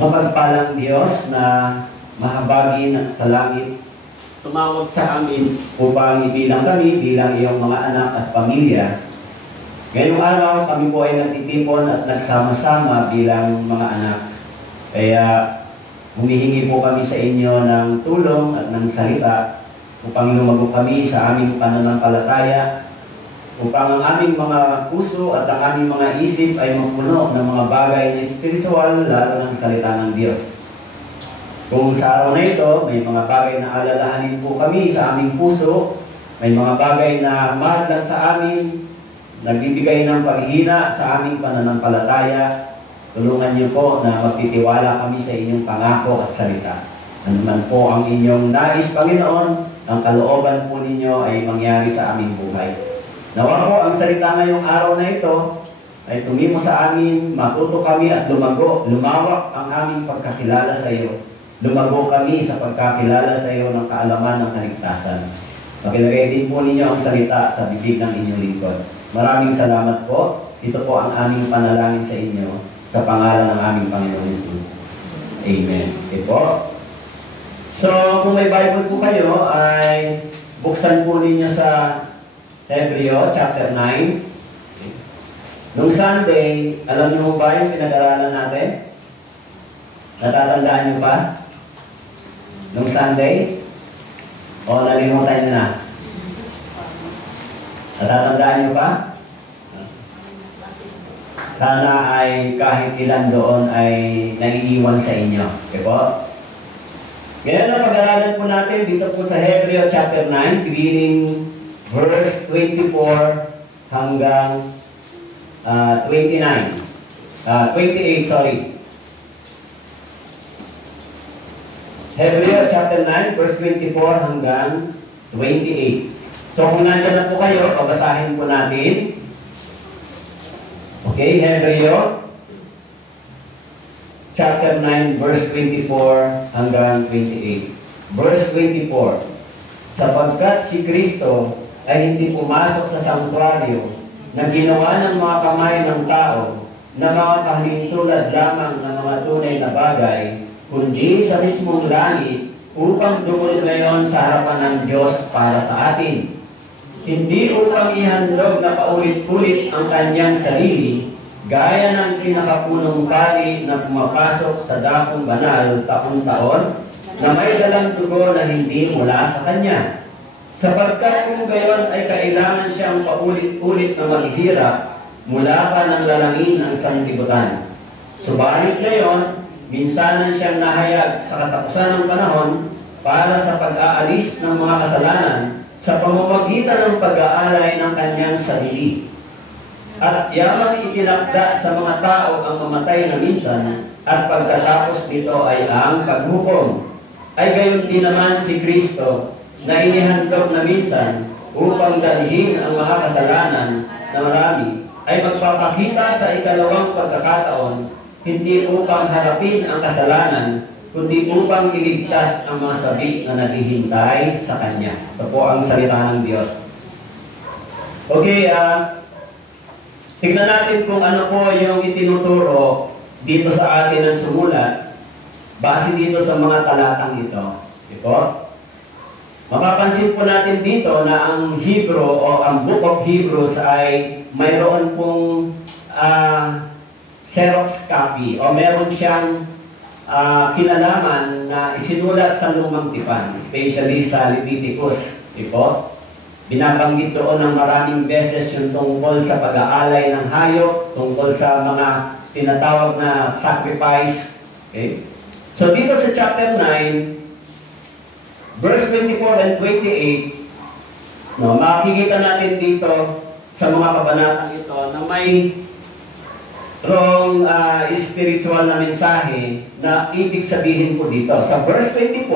Mapagpalang Diyos na mahabagin sa langit, tumawag sa amin upang ibilang kami bilang iyong mga anak at pamilya. Ngayong araw kami po ay nagtitipon at nagsama-sama bilang mga anak. Kaya humihingi po kami sa inyo ng tulong at ng salita upang lumago kami sa aming pananampalataya, upang ang aming mga puso at ang aming mga isip ay mapuno ng mga bagay na espiritual, lalo ng salita ng Diyos. Kung sa araw na ito, may mga bagay na alalahanin po kami sa aming puso, may mga bagay na mahal sa amin, nagbibigay ng paghihina sa aming pananampalataya, tulungan niyo po na magtitiwala kami sa inyong pangako at salita. Ano man po ang inyong nais, Panginoon, ang kalooban po ninyo ay mangyari sa aming buhay. Nawa po ang salita ngayong araw na ito ay tumimo sa amin, matuto kami at lumawak ang aming pagkakilala sa iyo. Lumago kami sa pagkakilala sa iyo ng kaalaman ng kaligtasan. Pakilagay din po ninyo ang salita sa bibig ng inyong lingkod. Maraming salamat po. Ito po ang aming panalangin sa inyo sa pangalan ng aming Panginoon Jesus. Amen. Okay po. So, kung may Bible po kayo, ay buksan po ninyo sa Hebreo chapter 9. Nung Sunday, alam niyo ba yung pinag-aralan natin? Natatandaan niyo ba? Nung Sunday? O nalimutan niyo na? Natatandaan niyo ba? Sana ay kahit ilan doon ay naiiwan sa inyo. Okay po? Ngayon ang pag-aralan po natin dito po sa Hebreo chapter 9, beginning verse 24 hanggang 28, sorry. Hebreo chapter 9, verse 24 hanggang 28. So kung nandiyan na po kayo, babasahin po natin. Okay, Hebreo chapter 9, verse 24 hanggang 28. Verse 24. Sapagkat si Kristo ay hindi pumasok sa sanktuaryo na ginawa ng mga kamay ng tao na mga kahalintulad lamang ng mga tunay na bagay, kundi sa mismong langit upang dumulog ngayon sa harapan ng Diyos para sa atin. Hindi upang ihandog na paulit-ulit ang kanyang sarili, gaya ng pinakapunong pari na pumapasok sa dakong banal taon-taon na may dalang dugo na hindi mula sa kanya. Sapagkat kung gayon ay kailangan siyang paulit-ulit na maghirap mula pa ng lalangin ng sanlibutan. Subalit ngayon, minsanan siyang nahayag sa katapusan ng panahon para sa pag-aalis ng mga kasalanan sa pamamagitan ng pag-aalay ng kanyang sarili. At yamang itinakda sa mga tao ang mamatay na minsan at pagkatapos nito ay ang paghukom. Ay gayon din naman si Kristo na inihandog na minsan upang dalhin ang mga kasalanan na marami, ay magpapakita sa ikalawang pagkakataon, hindi upang harapin ang kasalanan, kundi upang iligtas ang mga sabi na naghihintay sa Kanya. Ito po ang salita ng Diyos. Okay, tignan natin kung ano po yung itinuturo dito sa atin ng sumulat base dito sa mga talatang ito. Ito. Mapapansin po natin dito na ang Hebrew o ang Book of Hebrews ay mayroon pong Xerox copy o meron siyang kinalaman na isinulat sa lumang tipan, especially sa Leviticus. Ito. Binabanggit doon ng maraming beses yung tungkol sa pag-aalay ng hayop, tungkol sa mga tinatawag na sacrifice. Okay? So dito sa chapter 9, verse 24 and 28, makikita natin dito sa mga kabanatang ito na may wrong spiritual na mensahe na ibig sabihin po dito. Sa verse 24,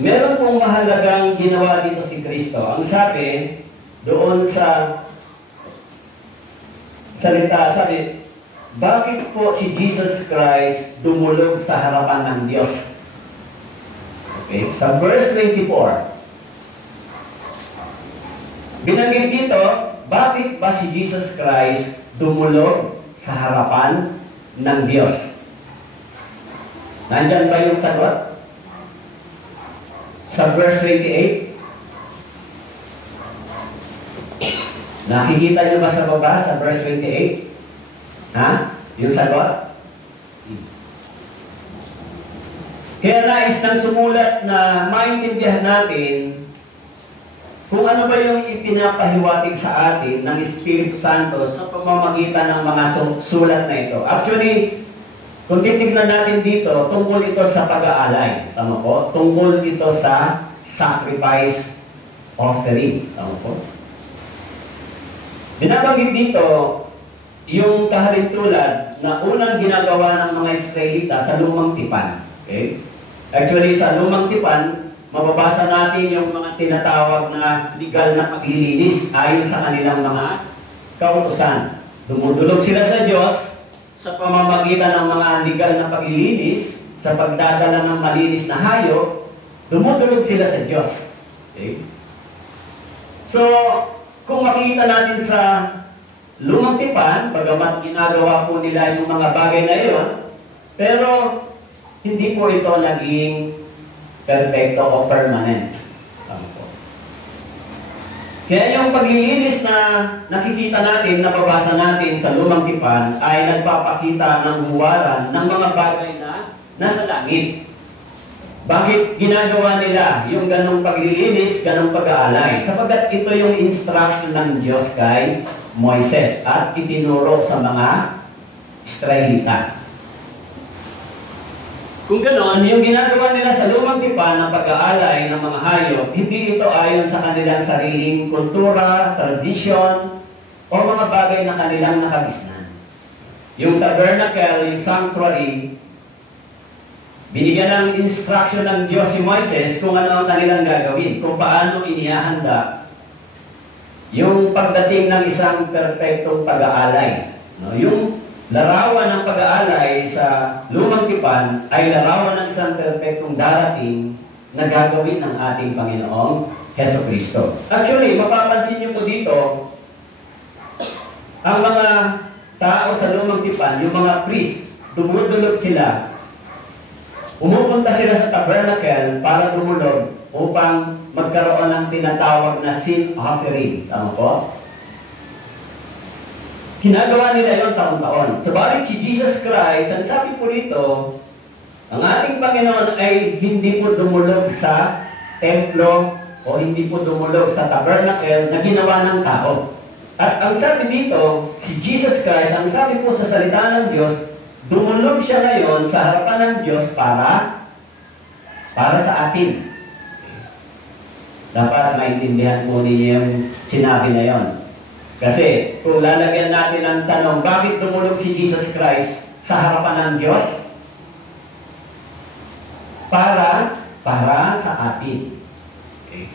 meron pong mahalagang ginawa dito si Kristo. Ang sabi, doon sa salita, sabi, bakit po si Jesus Christ dumulog sa harapan ng Diyos? Okay, sa verse 24, binanggit dito, bakit ba si Jesus Christ dumulog sa harapan ng Diyos? Nandyan ba yung sagot? Sa verse 28? Nakikita niyo ba sa baba sa verse 28? Ha? Yung sagot? Kaya nais nang sumulat na maintindihan natin kung ano ba yung ipinapahiwatig sa atin ng Espiritu Santo sa pamamagitan ng mga sulat na ito. Actually, kung titignan natin dito, tungkol ito sa pag-aalay. Tama po? Tungkol ito sa sacrifice offering. Tama po? Binabanggit dito yung kahalintulad na unang ginagawa ng mga Israelita sa lumang tipan. Okay? Actually, sa lumang tipan, mababasa natin yung mga tinatawag na legal na paglilinis ayon sa kanilang mga kautusan. Dumudulog sila sa Diyos sa pamamagitan ng mga legal na paglilinis, sa pagdadala ng malinis na hayop, dumudulog sila sa Diyos. Okay? So, kung makikita natin sa lumang tipan, bagamat ginagawa po nila yung mga bagay na iyon, pero hindi po ito naging perfecto o permanent. Kaya yung paglilinis na nakikita natin, nababasa natin sa lumang tipan ay nagpapakita ng huwaran ng mga bagay na nasa langit. Bakit ginagawa nila yung ganong paglilinis, ganong pag-aalay? Sapagkat ito yung instruction ng Diyos kay Moises at itinuro sa mga Israelita. Kung ganoon, yung ginagawa nila sa lumang tipan ng pag-aalay ng mga hayop, hindi ito ayon sa kanilang sariling kultura, tradisyon, o mga bagay na kanilang nakagisnan. Yung tabernacle, yung sanctuary, binigyan ng instruction ng Diyos si Moises kung ano ang kanilang gagawin, kung paano inihahanda yung pagdating ng isang perpektong pag-aalay. No? Yung larawan ng pag-aalay sa lumang tipan ay larawan ng isang perpektong darating na gagawin ng ating Panginoong Hesukristo. Actually, mapapansin niyo po dito, ang mga tao sa lumang tipan, yung mga priest, dumudulog sila. Pumupunta sila sa tabernacle para dumulog upang magkaroon ng tinatawag na sin offering. Tama po? Ginagawa nila yon taon-taon. Subalit si Jesus Christ, ang sabi po rito, ang ating Panginoon ay hindi po dumulog sa templo o hindi po dumulog sa tabernacle na ginawa ng tao. At ang sabi dito, si Jesus Christ, ang sabi po sa salita ng Diyos, dumulog siya ngayon sa harapan ng Diyos para sa atin. Dapat maintindihan po ninyo yung sinabi na yon. Kasi kung lalagyan natin ang tanong, bakit dumulog si Jesus Christ sa harapan ng Diyos? Para sa atin. Okay.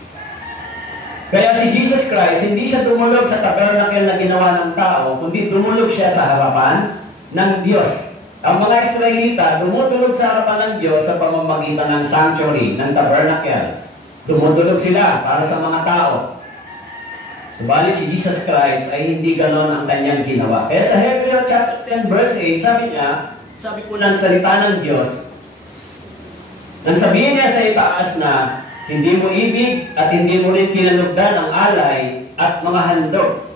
Kaya si Jesus Christ, hindi siya dumulog sa tabernacle na ginawa ng tao, kundi dumulog siya sa harapan ng Diyos. Ang mga Israelita, dumudulog sa harapan ng Diyos sa pamamagitan ng sanctuary, ng tabernacle. Dumudulog sila para sa mga tao. Subalit si Jesus Christ ay hindi ganon ang kanyang ginawa. Kaya sa Hebrew chapter 10 verse 8, sabi po ng salita ng Diyos, nang sabihin niya sa itaas na hindi mo ibig at hindi mo rin pinalugdan ang alay at mga handog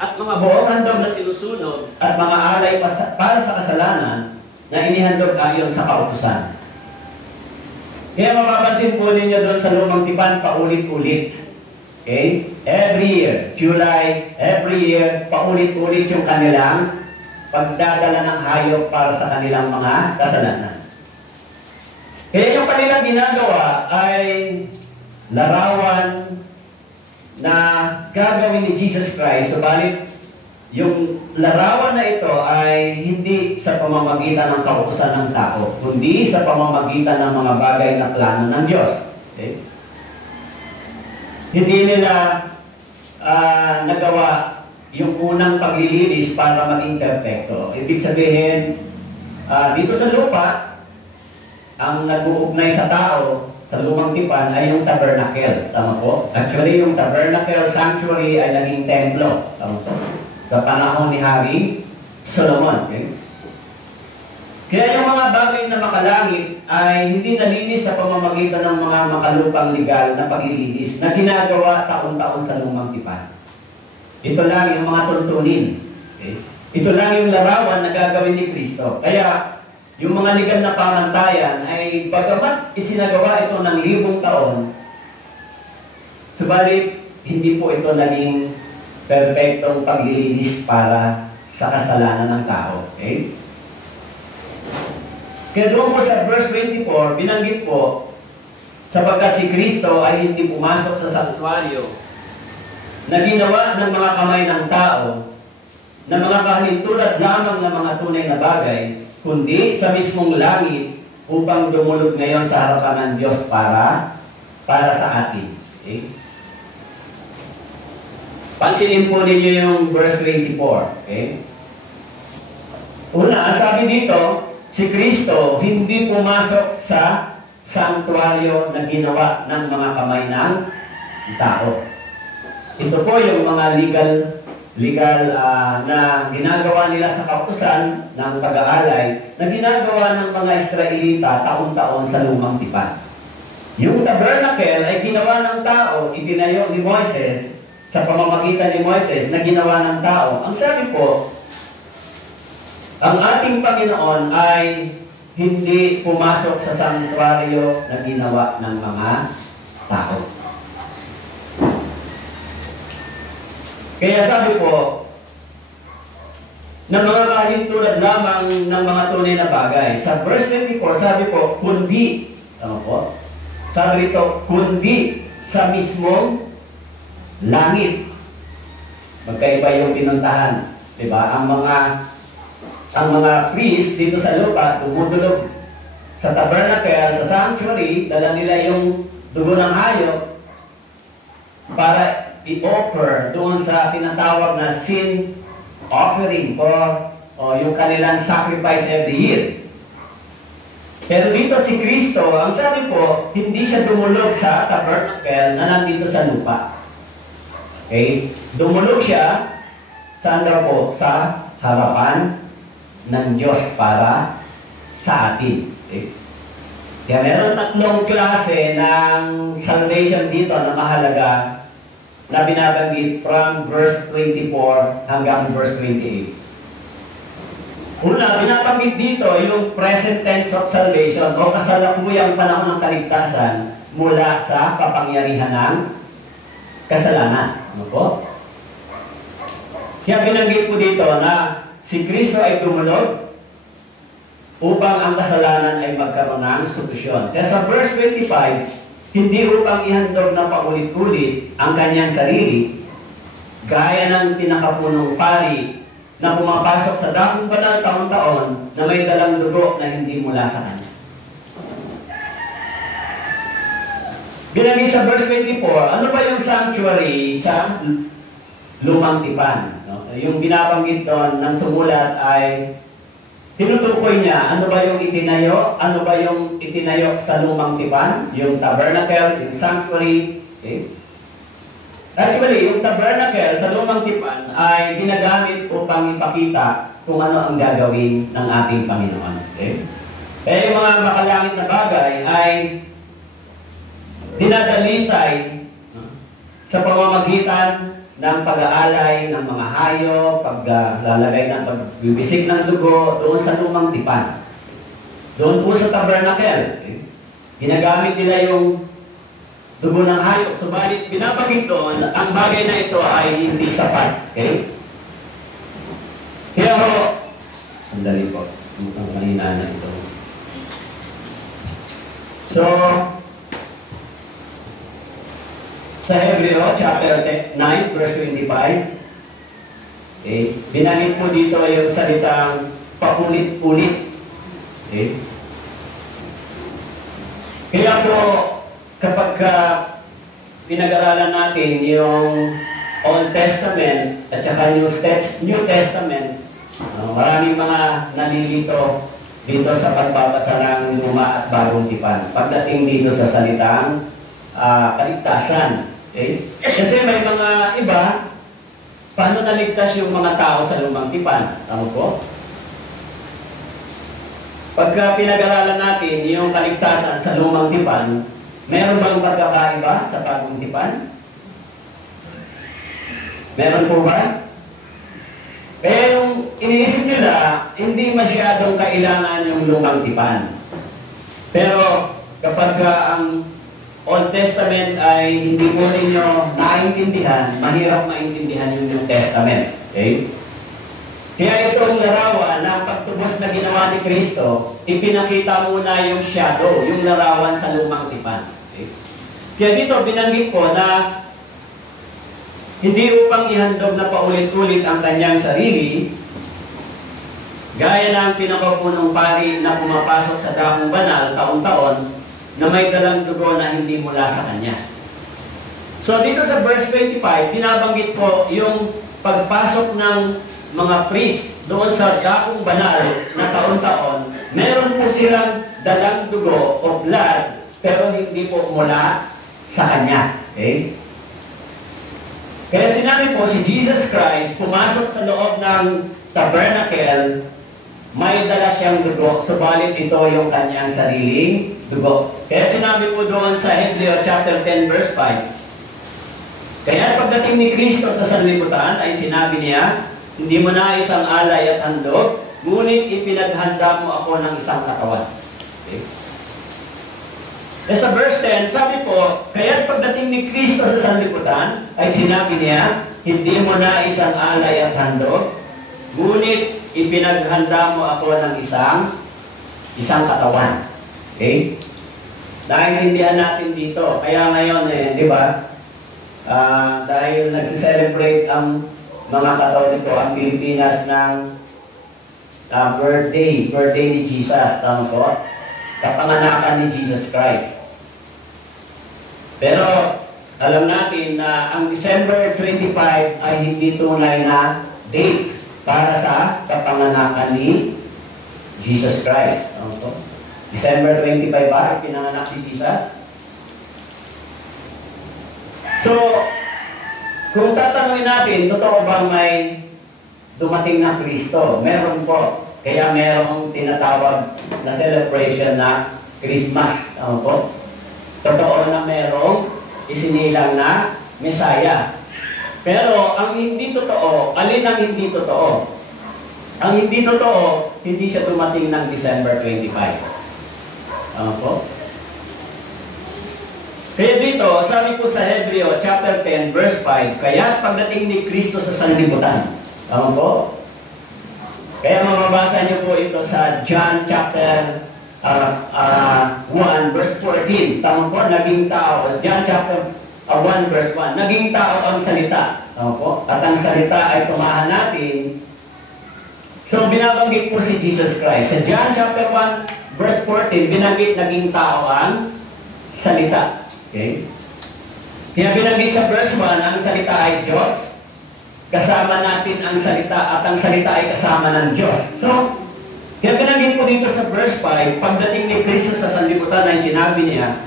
at mga buong handog na sinusunod at mga alay para sa kasalanan na inihandog ayon sa kautusan. Kaya mapapansin po ninyo doon sa lumang tipan paulit-ulit. Okay? Every year, July, every year, paulit-ulit yung kanilang pagdadala ng hayop para sa kanilang mga kasalanan. Kaya yung kanilang ginagawa ay larawan na gagawin ni Jesus Christ. Subalit, yung larawan na ito ay hindi sa pamamagitan ng kautusan ng tao, kundi sa pamamagitan ng mga bagay na plano ng Diyos. Okay? Hindi nila nagawa yung unang paglilinis para maging perfecto. Ibig sabihin, dito sa lupa, ang nag-uugnay sa tao sa lumang tipan ay yung tabernacle. Tama po? Actually, yung tabernacle sanctuary ay naging templo. Tama po? Sa panahon ni Hari Solomon. Okay? Kaya yung mga bagay na makalangit ay hindi nalinis sa pamamagitan ng mga makalupang legal na paglilinis na ginagawa taon-taon sa lumang tipan. Ito lang yung mga tuntunin. Okay? Ito lang yung larawan na gagawin ni Kristo. Kaya yung mga legal na pamantayan ay bagamat isinagawa ito ng 1,000 taon, subalit hindi po ito naging perfectong paglilinis para sa kasalanan ng tao. Okay? Kaya doon po sa verse 24, binanggit po, sapagkat si Kristo ay hindi pumasok sa sanktuaryo na ginawa ng mga kamay ng tao, na mga kahalintulad lamang ng mga tunay na bagay, kundi sa mismong langit upang dumulog ngayon sa harapan ng Diyos para sa atin. Okay? Pansinin po ninyo yung verse 24. Okay? Una, sabi dito, si Kristo hindi pumasok sa sanktuaryo na ginawa ng mga kamay ng tao. Ito po yung mga legal na ginagawa nila sa kautusan ng pag-aalay na ginagawa ng mga Israelita taon-taon sa lumang tipan. Yung tabernacle ay ginawa ng tao, itinayo ni Moises sa pamamagitan ni Moises na ginawa ng tao. Ang sabi po, ang ating Panginoon ay hindi pumasok sa sanktuaryo na ginawa ng mga tao. Kaya sabi po, na mga kahalintulad lamang ng mga tunay na bagay. Sa verse 24, sabi po, kundi, ano po? Sabi rito, kundi sa mismong langit. Magkaiba yung pinuntahan. Diba? Ang mga priest dito sa lupa, dumudulog sa tabernacle, sa sanctuary, dala nila yung dugo ng hayop para i-offer doon sa tinatawag na sin offering o yung kanilang sacrifice every year. Pero dito si Kristo, ang sabi po, hindi siya dumulog sa tabernacle na nandito sa lupa. Okay? Dumulog siya, saan daw po? Sa harapan ng Diyos para sa atin. Okay? Kaya meron 3 klase ng salvation dito na mahalaga na binabanggit from verse 24 hanggang verse 28. Una, binabanggit dito yung present tense of salvation o kasalukuyang panahon ng kaligtasan mula sa kapangyarihan ng kasalanan. Ano po? Kaya binanggit po dito na si Kristo ay dumulog upang ang kasalanan ay magkaroon ng solusyon. Kaya sa verse 25, hindi upang ihandog na paulit-ulit ang kanyang sarili, gaya ng pinakapunong pari na pumapasok sa dakong banal taon-taon na may dalang dugo na hindi mula sa kanya. Binanggit sa verse 24, ano ba yung sanctuary sa lumang tipan? No? Yung binabanggit doon ng sumulat ay tinutukoy niya, ano ba yung itinayo? Ano ba yung itinayo sa lumang tipan? Yung tabernacle, yung sanctuary. Okay? Actually, yung tabernacle sa lumang tipan ay ginagamit upang ipakita kung ano ang gagawin ng ating Panginoon. Okay? Kaya yung mga makalangit na bagay ay dinadalisay sa pamamagitan ng pag-aalay ng mga hayop, paglalagay ng pagbibisik ng dugo doon sa lumang tipan. Doon po sa tabernacle, ginagamit nila yung dugo ng hayop. Subalit, binabanggit doon, ang bagay na ito ay hindi sapat. Okay? Kaya ho, sandali po, mukhang mahina na ito. So, sa Hebreo, chapter 9, verse 25, okay, binanggit po dito yung salitang paulit-ulit. Okay? Kaya po, kapag pinag-aralan natin yung Old Testament at saka New Testament, maraming mga nalilito dito sa pagbabasa ng Luma at Bagong Tipan. Pagdating dito sa salitang kaligtasan. Okay? Kasi may mga iba, paano naligtas yung mga tao sa lumang tipan? Tama po? Pagka pinag-aralan natin yung kaligtasan sa lumang tipan, meron bang pagkakaiba sa bagong tipan? Meron po ba? Kaya yung iniisip nila, hindi masyadong kailangan yung lumang tipan. Pero kapag ang Old Testament ay hindi mo ninyo naintindihan, mahirap maintindihan yung New Testament. Okay? Kaya itong larawan na pagtubos na ginawa ni Kristo, ipinakita muna yung shadow, yung larawan sa lumang tipan. Okay? Kaya dito binanggit ko na hindi upang ihandog na paulit-ulit ang kanyang sarili, gaya ng pinakapunong pari na pumapasok sa dakong banal taon-taon, na may dalang dugo na hindi mula sa kanya. So dito sa verse 25, binabanggit ko yung pagpasok ng mga priest doon sa dakong banal na taon-taon. Meron po silang dalang dugo o blood, pero hindi po mula sa kanya. Okay? Kaya sinabi po si Jesus Christ, pumasok sa loob ng tabernacle, may dala siyang dugo, subalit ito yung kanyang sariling dugo. Kaya sinabi po doon sa Hebreo chapter 10 verse 5, kaya pagdating ni Kristo sa sanlibutan ay sinabi niya, hindi mo na isang alay at handog, ngunit ipinaghanda mo ako ng isang katawan. Okay? E sa verse 10, sabi po, kaya pagdating ni Kristo sa sanlibutan ay sinabi niya, hindi mo na isang alay at handog, ngunit ipinaghanda mo ako ng isang katawan. Okay? Naintindihan natin dito. Kaya ngayon, di ba, dahil nagsiselebrate ang mga Katoliko, ang Pilipinas ng birthday ni Jesus, tama po? Kapanganakan ni Jesus Christ. Pero, alam natin na ang December 25 ay hindi tunay na date para sa kapanganakan ni Jesus Christ. Ano? December 25 ba ay pinanganak si Jesus? So, kung tatanungin natin, totoo bang may dumating na Kristo? Meron po. Kaya merong tinatawag na celebration na Christmas. Ano po? Totoo na merong isinilang na Messiah. Pero ang hindi totoo, alin ang hindi totoo? Ang hindi totoo, hindi siya dumating ng December 25. Ano po? Kaya dito, sabi po sa Hebreo chapter 10 verse 5, kaya pagdating ni Kristo sa sanlibutan. Ano po? Kaya mababasa niyo po ito sa John chapter 1 verse 14. Tama po, naging tao. John chapter 1 verse 1. Naging tao ang salita. Opo. At ang salita ay tumahan natin. So, binabanggit po si Jesus Christ. Sa John chapter 1 verse 14, binanggit naging tao ang salita. Okay? Kaya binanggit sa verse 1, ang salita ay Diyos. Kasama natin ang salita at ang salita ay kasama ng Diyos. So, kaya binanggit po dito sa verse 5, pagdating ni Kristo sa sanlibutan ay sinabi niya,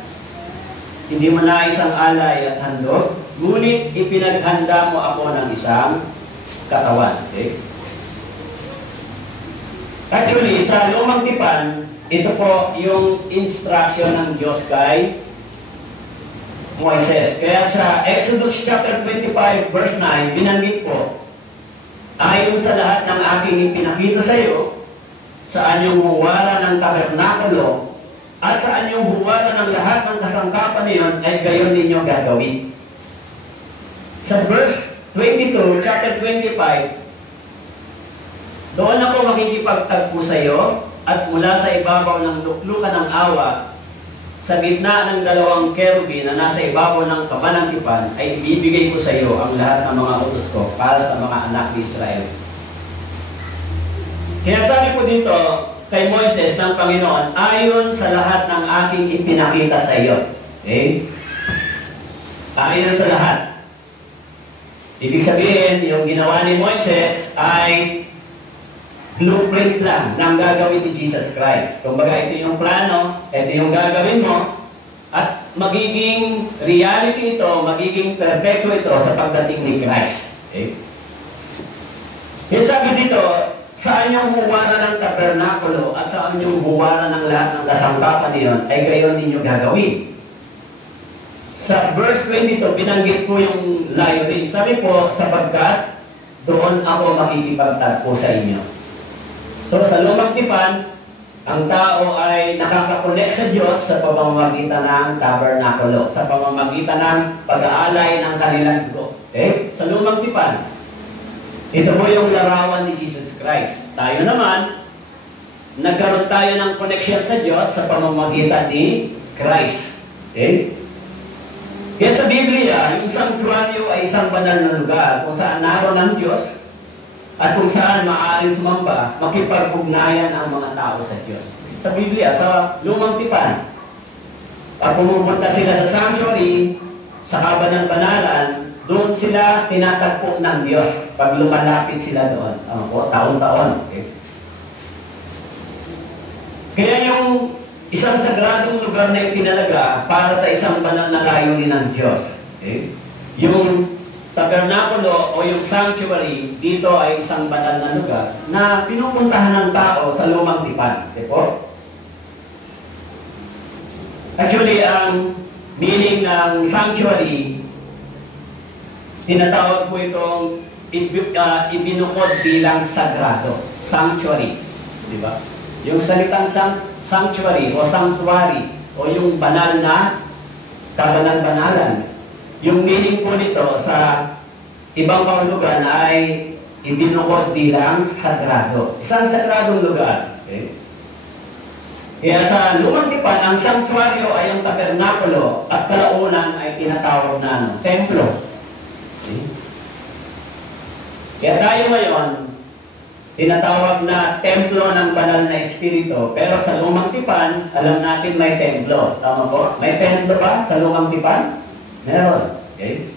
hindi mo na isang alay at handog, ngunit ipinaghanda mo ako ng isang katawan. Okay? Actually, sa lumang tipan, ito po yung instruction ng Diyos kay Moises. Kaya sa Exodus chapter 25 verse 9, binanggit po, ayon sa lahat ng aking ipinakita sa iyo, saan yung huwaran ng tabernakulo, at saan yung huwaran ng lahat ng kasangkapan niyon, ay gayon ninyo gagawin. Sa verse 22, chapter 25, doon ako makikipagtagpo sa iyo, at mula sa ibabaw ng luklukan ng awa, sa gitna ng dalawang kerubi na nasa ibabaw ng kabanang tipan, ay ibibigay ko sa iyo ang lahat ng mga utos ko para sa mga anak ni Israel. Kaya sabi po dito kay Moises ng Panginoon, ayon sa lahat ng aking ipinakita sa iyo. Okay? Ayon sa lahat. Ibig sabihin, yung ginawa ni Moises ay blueprint lang ng gagawin ni Jesus Christ. Kumbaga, ito yung plano, ito yung gagawin mo, at magiging reality ito, magiging perfecto ito sa pagdating ni Christ. Okay? Kaya sabi dito, saan yung huwaran ng tabernakulo at saan yung huwaran ng lahat ng kasangkapan niyon ay gayon ninyo gagawin. Sa verse 22, binanggit ko yung layunin. Sabi po, sapagkat doon ako makikipagtagpo sa inyo. So sa lumang tipan, ang tao ay nakakakonek sa Diyos sa pamamagitan ng tabernakulo, sa pamamagitan ng pag-aalay ng kanilang dugo. Okay? Sa lumang tipan, ito po yung larawan ni Jesus Christ. Tayo naman, nagkaroon tayo ng connection sa Diyos sa pamamagitan ni Christ. Okay? Kaya sa Biblia, yung sanctuaryo ay isang banal na lugar kung saan naroon ang Diyos at kung saan maaaring sumamba, makipag-ugnayan ang mga tao sa Diyos. Sa Biblia, sa lumang tipan, pag pumupunta sila sa sanctuary, sa kabanan-banalan, doon sila tinatagpo ng Diyos pag lumalapit sila doon. Taon-taon. Okay? Kaya yung isang sagradong lugar na itinalaga para sa isang banal na layunin ng Diyos. Okay? Yung tabernakulo o yung sanctuary, dito ay isang banal na lugar na pinupuntahan ng tao sa lumang tipan. Okay po? Actually, ang meaning ng sanctuary, tinatawag po itong ibinukod bilang sagrado. Sanctuary. Di ba? Yung salitang sanctuary o sanctuary o yung banal na kabanal-banalan. Yung meaning po nito sa ibang kahulugan ay ibinukod bilang sagrado. Isang sagradong lugar. Okay? Kaya sa lumang tipan, ang sanctuaryo ay ang tabernakulo at kalaunan ay tinatawag na templo. Okay? Kaya tayo ngayon, tinatawag na templo ng banal na espiritu. Pero sa lumang tipan, alam natin may templo. Tama po? May templo ba sa lumang tipan? Meron. Okay?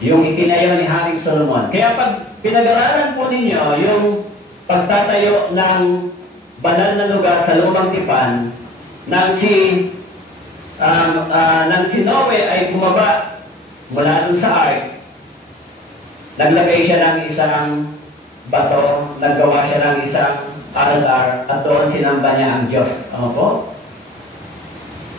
Yung itinayo ni Haring Solomon. Kaya pag pinag-aralan po ninyo yung pagtatayo ng banal na lugar sa lumang tipan, nang si Noe ay bumaba mula dun sa ark, naglagay siya ng isang bato, naggawa siya ng isang altar at doon sinamba niya ang Diyos. Ano po?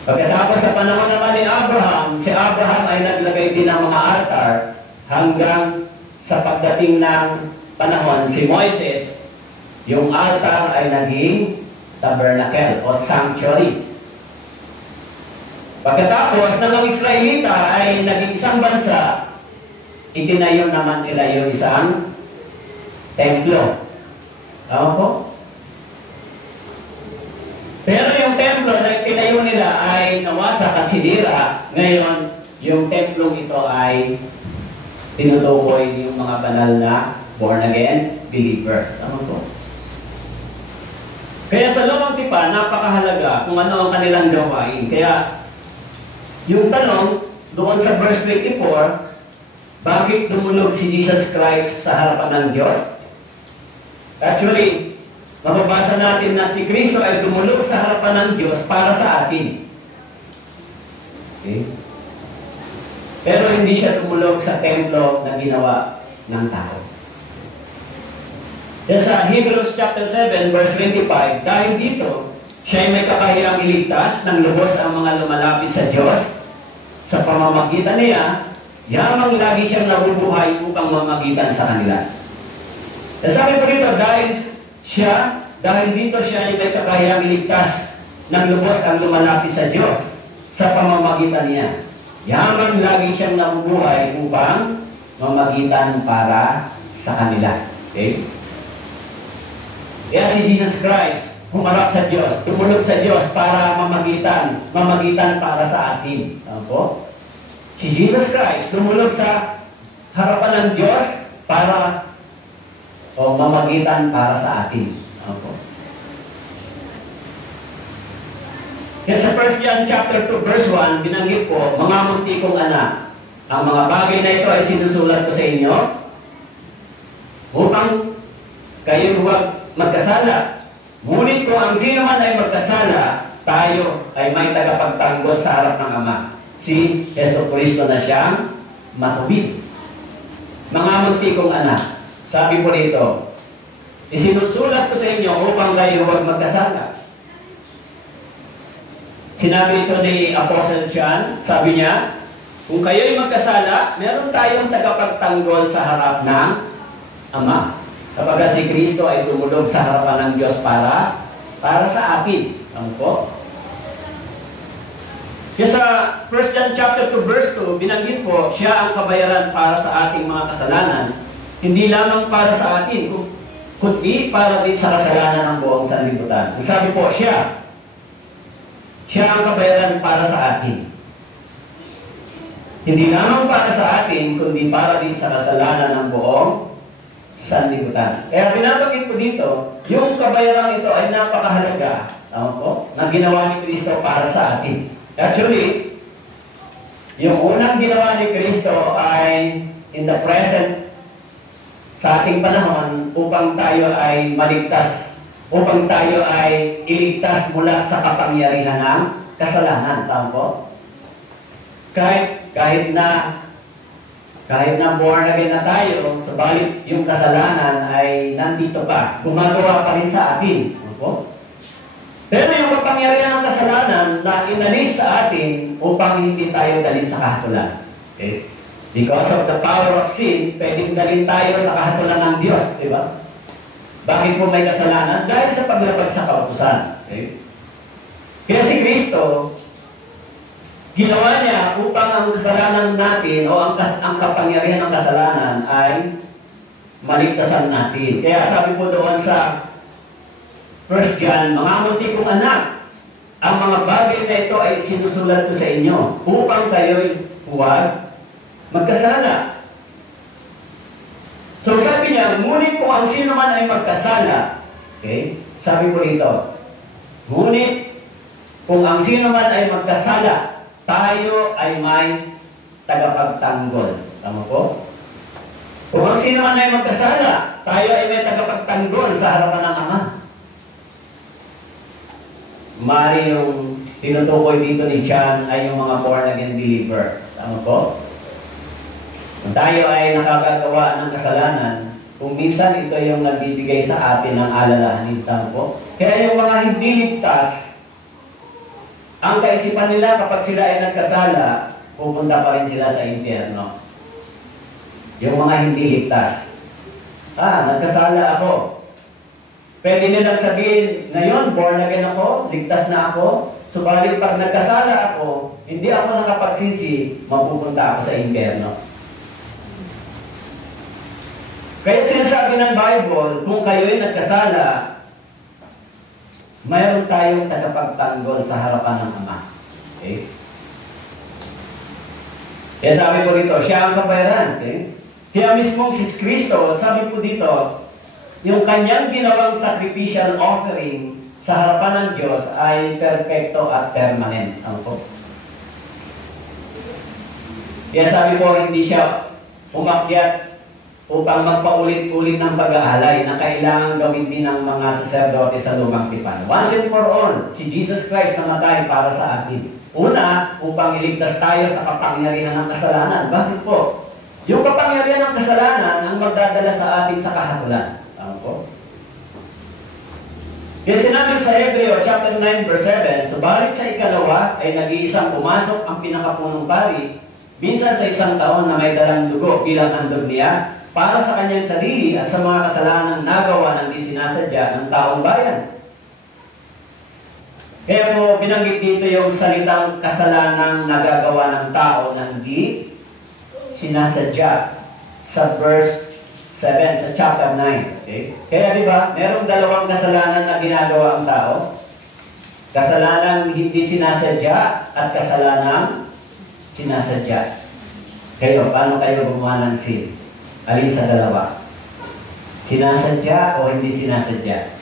Pagkatapos sa panahon naman ni Abraham, si Abraham ay naglagay din ng mga altar hanggang sa pagdating ng panahon si Moises, yung altar ay naging tabernacle o sanctuary. Pagkatapos ng mga Israelita ay naging isang bansa, itinayo naman nila yung isang templo. Tama po? Pero yung templo na itinayo nila ay nawasak at sinira. Ngayon, yung templong ito ay tinutukoy yung mga banal na born again believer. Tama po? Kaya sa lumang tipan, napakahalaga kung ano ang kanilang gawain. Kaya, yung tanong, doon sa verse 24, bakit dumulog si Jesus Christ sa harapan ng Diyos? Actually, mababasa natin na si Kristo ay dumulog sa harapan ng Diyos para sa atin. Okay? Pero hindi siya dumulog sa templo na ginawa ng tao. Yes, sa Hebrews chapter 7, verse 25, dahil dito, siya ay may kakayahang iligtas ng lubos ang mga lumalapit sa Diyos. Sa pamamagitan niya, yamang lagi siyang nabubuhay upang mamagitan sa kanila. Sabi po dito, dahil dito siya ay may kakayahang iligtas ng lubos ang lumalapit sa Diyos. Sa pamamagitan niya, yamang lagi siyang nabubuhay upang mamagitan para sa kanila. Okay? Kaya si Jesus Christ, humarap sa Diyos, tumulog sa Diyos para mamagitan para sa atin. Ano po? Si Jesus Christ, tumulog sa harapan ng Diyos para mamagitan para sa atin. Ano po? Kaya sa 1 John chapter 2 verse 1, binanggit po, mga munti kong anak, ang mga bagay na ito ay sinusulat ko sa inyo upang kayo huwag magkasala. Ngunit kung ang sino man ay magkasala, tayo ay may tagapagtanggol sa harap ng Ama, si Jesucristo na siyang matuwid. Mga munti kong anak, sabi po rito, Isinusulat ko sa inyo upang kayo huwag magkasala. Sinabi ito ni Apostle John, sabi niya, kung kayo'y magkasala, meron tayong tagapagtanggol sa harap ng Ama. Kapag si Kristo ay tumulog sa harapan ng Diyos para sa atin. Ano po? Kaya sa 1 John chapter 2 verse 2, binanggit po, siya ang kabayaran para sa ating mga kasalanan. Hindi lamang para sa atin, kundi para din sa kasalanan ng buong sanlibutan. Sabi po, siya ang kabayaran para sa atin. Hindi lamang para sa atin, kundi para din sa kasalanan ng buong sanlibutan. Kaya binabanggit ko dito, yung kabayarang ito ay napakahalaga, na ginawa ni Kristo para sa atin. Actually, yung unang ginawa ni Kristo ay in the present sa ating panahon upang tayo ay maligtas, upang tayo ay iligtas mula sa kapangyarihan ng kasalanan. Tama po? Kahit na born again na tayo, subalit yung kasalanan ay nandito pa, gumagawa pa rin sa atin. Tama po? Pero yung kapangyarihan ng kasalanan na inalis sa atin upang hindi tayo dalhin sa kahatulan. Okay? Because of the power of sin, pwedeng dalhin tayo sa kahatulan ng Diyos. Diba? Bakit po may kasalanan? Dahil sa paglabag sa kautusan. Okay? Kaya si Kristo, ginawa niya upang ang kasalanan natin o ang kapangyarihan ng kasalanan ay maligtasan natin. Kaya sabi po doon sa 1 John, mga munti kong anak, ang mga bagay na ito ay sinusulat ko sa inyo upang kayo'y huwag magkasala. So sabi niya, ngunit kung ang sino man ay magkasala, okay? Sabi po rito, ngunit kung ang sino man ay magkasala, tayo ay may tagapagtanggol. Tama po? Kung ang sino man ay magkasala, tayo ay may tagapagtanggol sa harapan ng Ama. Mari yung tinutukoy dito ni John ay yung mga born again believer. Tama po? Kung tayo ay nakagagawa ng kasalanan, kung minsan ito yung nagbibigay sa atin ng alalahanin. Tama po? Kaya yung mga hindi ligtas, ang kaisipan nila kapag sila ay nagkasala, pupunta pa rin sila sa impyerno. Yung mga hindi ligtas. Nagkasala ako. Pwede nilang sabihin, ngayon, born again ako, ligtas na ako, subalit pag nagkasala ako, hindi ako nakapagsisi, mapupunta ako sa impyerno. Kaya sinasabi ng Bible, kung kayo'y nagkasala, mayroon tayong tagapagtanggol sa harapan ng Ama. Okay? Kaya sabi po dito, siya ang kabayaran. Okay? Kaya mismong si Kristo, sabi po dito, yung kanyang ginawang sacrificial offering sa harapan ng Diyos ay perfecto at permanent. Ano po? Kaya sabi po, hindi siya umakyat upang magpaulit-ulit ng pag-aalay na kailangan gawin din ng mga saserdote sa lumang tipan. Once and for all, si Jesus Christ namatay para sa atin. Una, upang iligtas tayo sa kapangyarihan ng kasalanan. Bakit po? Yung kapangyarihan ng kasalanan ang magdadala sa atin sa kahatulan. Tama po? Kaya sinabi sa Hebreo chapter 9 verse 7, subalit sa ikalawa ay nag-iisang pumasok ang pinakapunong pari, minsan sa isang taon na may dalang dugo bilang handog niya, para sa kanyang sarili at sa mga kasalanan nagawa ng di sinasadya ng taong bayan. Kaya po binanggit dito yung salitang kasalanang nagagawa ng tao ng di sinasadya sa verse 7 sa chapter 9. Okay? Kaya di ba, merong dalawang kasalanan na ginagawa ang tao. Kasalanang hindi sinasadya at kasalanang sinasadya. Kayo, paano kayo gumawa ng sin? Alin sa dalawa? Sinasadya o hindi sinasadya?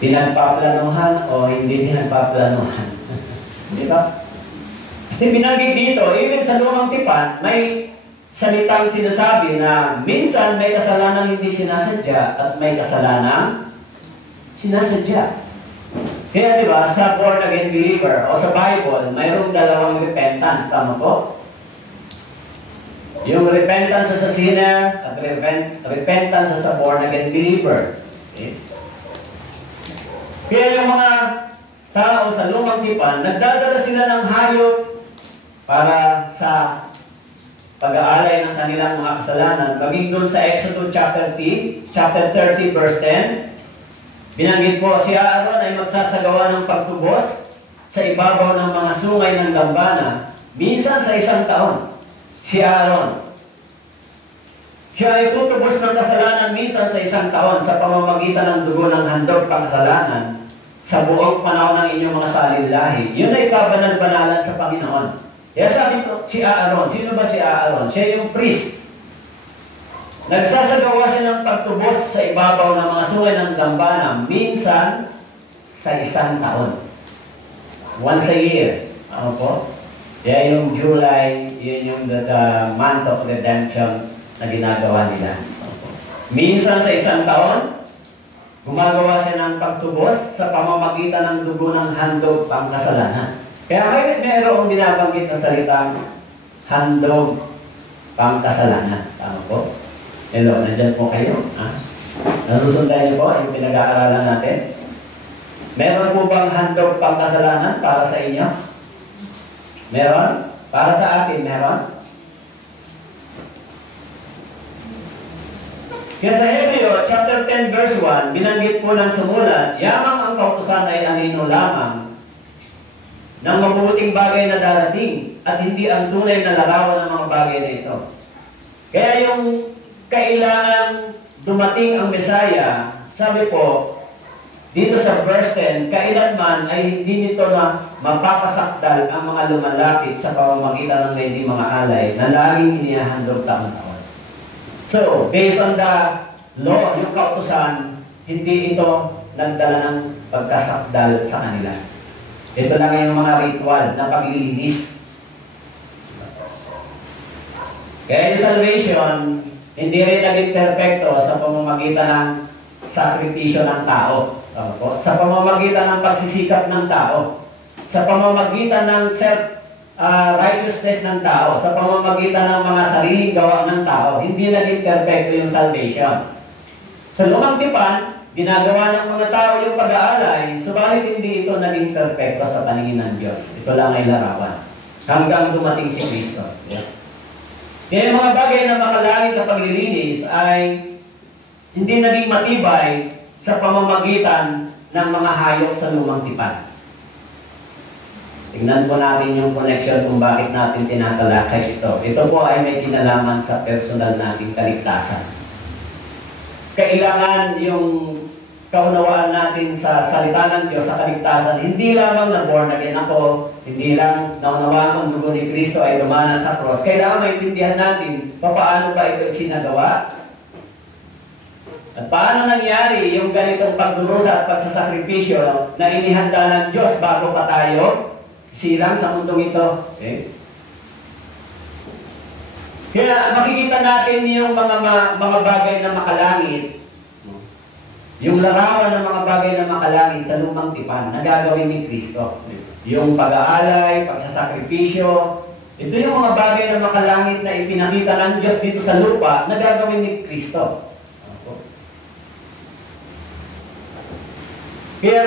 Pinagpaplanuhan o hindi pinagpaplanuhan? Di ba? Kasi binanggit dito, even sa lumang tipan, may salitang sinasabi na minsan may kasalanang hindi sinasadya at may kasalanang sinasadya. Kaya di ba, sa born again believer o sa Bible, mayroong dalawang repentance. Tama po? Yung repentance sa sinner at repentance sa born again believer. Okay? Kaya yung mga tao sa lumang tipan, nagdadala sila ng hayop para sa pag-aalay ng kanilang mga kasalanan. Maging doon sa Exodus chapter 30 verse 10, binanggit po, si Aaron ay magsasagawa ng pagtubos sa ibabaw ng mga sungay ng dambana, minsan sa 1 taon. Si Aaron, siya ay tutubos ng kasalanan minsan sa 1 taon sa pamamagitan ng dugo ng handog pangkasalanan sa buong panahon ng inyong mga salinlahi. Yun ay kabanal-banalan sa Panginoon. Kaya sabi ko, si Aaron, sino ba si Aaron? Siya yung priest. Nagsasagawa siya ng pagtubos sa ibabaw ng mga sungay ng dambana minsan sa 1 taon. Once a year. Ano po? Kaya yung July, yun yung the month of redemption na ginagawa nila. Minsan sa 1 taon, gumagawa siya ng pagtubos sa pamamagitan ng dugo ng handog pangkasalanan. Kaya mayroong binabanggit na salitang handog pangkasalanan. Tama po? Hello, nandyan po kayo. Nasusundan niyo po yung pinag-aaralan natin? Meron po bang handog pangkasalanan para sa inyo? Meron? Para sa atin, meron? Kaya sa Hebreo, chapter 10, verse 1, binanggit po ng sumulat, yamang ang kautusan ay anino lamang ng mabubuting bagay na darating at hindi ang tunay na larawan ng mga bagay na ito. Kaya yung kailangan dumating ang Mesaya, sabi po, dito sa verse 10, kailanman ay hindi nito na mapapasakdal ang mga lumalapit sa pamamagitan ng hindi mga alay na laging inihahandog taon-taon. So, based on the law, yung kautusan, hindi ito nagdala ng pagkasakdal sa kanila. Ito lang yung mga ritual na paglilinis. Kaya yung salvation, hindi rin naging perfecto sa pamamagitan ng sakripisyo ng tao. Sa pamamagitan ng pagsisikap ng tao. Sa pamamagitan ng righteousness ng tao, sa pamamagitan ng mga sariling gawa ng tao, hindi naging perfecto yung salvation. Sa lumang tipan, ginagawa ng mga tao yung pag-aalay, subalit hindi ito naging perfecto sa paningin ng Diyos. Ito lang ay larawan. Hanggang dumating si Kristo. Kaya yung mga bagay na makalangit na paglilinis ay hindi naging matibay sa pamamagitan ng mga hayop sa lumang tipan. Tingnan po natin yung connection kung bakit natin tinatalakay ito. Ito po ay may kinalaman sa personal nating kaligtasan. Kailangan yung kaunawaan natin sa salita ng Diyos sa kaligtasan, hindi lamang na born again ako, hindi lang naunawaan ang dugo ni Kristo ay dumanan sa cross. Kailangan maintindihan natin paano ba ito sinagawa at paano nangyari yung ganitong pagdurusa at pagsasakripisyo na inihanda ng Diyos bago pa tayo silang sa mundong ito. Okay? Kaya makikita natin yung mga bagay na makalangit, yung larawan ng mga bagay na makalangit sa lumang tipan na gagawin ni Kristo. Yung pag-aalay, pagsasakripisyo, ito yung mga bagay na makalangit na ipinakita ng Diyos dito sa lupa na gagawin ni Kristo. Kaya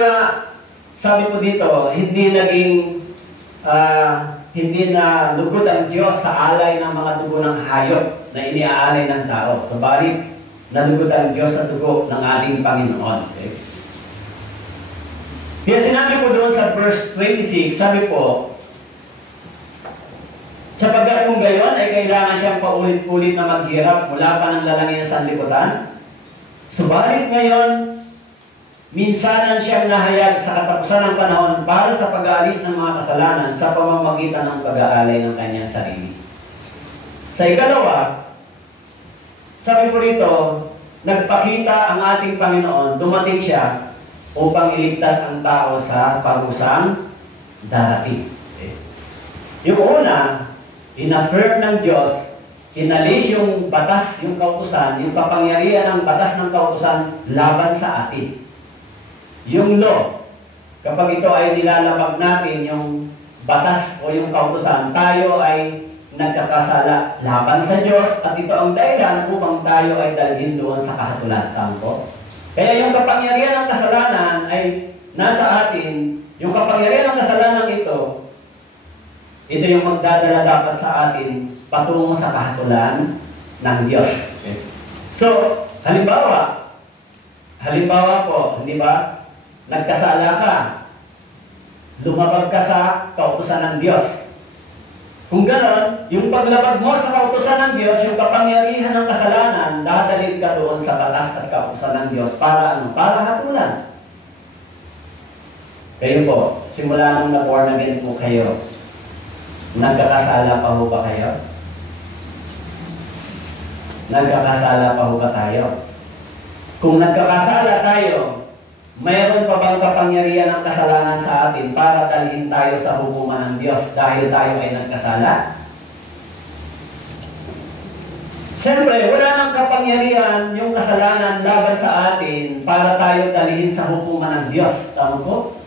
sabi po dito, hindi na lugod ang Diyos sa alay ng mga dugo ng hayop na iniaalay ng tao. Subalit, nalugod ang Diyos sa dugo ng ating Panginoon. Okay? Kaya sinabi po doon sa verse 26, sabi po, sapagkat kung gayon ay kailangan siyang paulit-ulit na maghirap mula pa ng lalangin sa sanlibutan. Subalit ngayon, minsanan siyang nahayag sa katapusan ng panahon para sa pag-aalis ng mga kasalanan sa pamamagitan ng pag-aalay ng kanyang sarili. Sa ikalawa, sabi po rito, nagpakita ang ating Panginoon, dumating siya upang iligtas ang tao sa pagusang darating. Okay. Yung una, in-affirm ng Diyos, inalis yung batas, yung kautusan, yung kapangyarihan ng batas ng kautusan laban sa atin. Yung law, kapag ito ay nilalabag natin, yung batas o yung kautusan, tayo ay nagkakasala laban sa Diyos at ito ang dahilan upang tayo ay dalhin doon sa kahatulan. Tama. Kaya yung kapangyarihan ng kasalanan ay nasa atin. Yung kapangyarihan ng kasalanan ito yung magdadala dapat sa atin patungo sa kahatulan ng Diyos. Okay. So, halimbawa po, hindi ba, nagkasala ka, lumabag ka sa kautusan ng Diyos. Kung gano'n, yung paglabag mo sa kautusan ng Diyos, yung kapangyarihan ng kasalanan, dadalhin ka doon sa batas at kautusan ng Diyos para ano? Para hatulan. Kayo po, simula nung na-born again po kayo, nagkakasala pa ho ba kayo? Nagkakasala pa ho ba tayo? Kung nagkakasala tayo, mayroon pa bang kapangyarihan ng kasalanan sa atin para dalhin tayo sa hukuman ng Diyos dahil tayo ay nagkasala? Siyempre, wala nang kapangyarihan yung kasalanan laban sa atin para tayo dalhin sa hukuman ng Diyos. Tama po?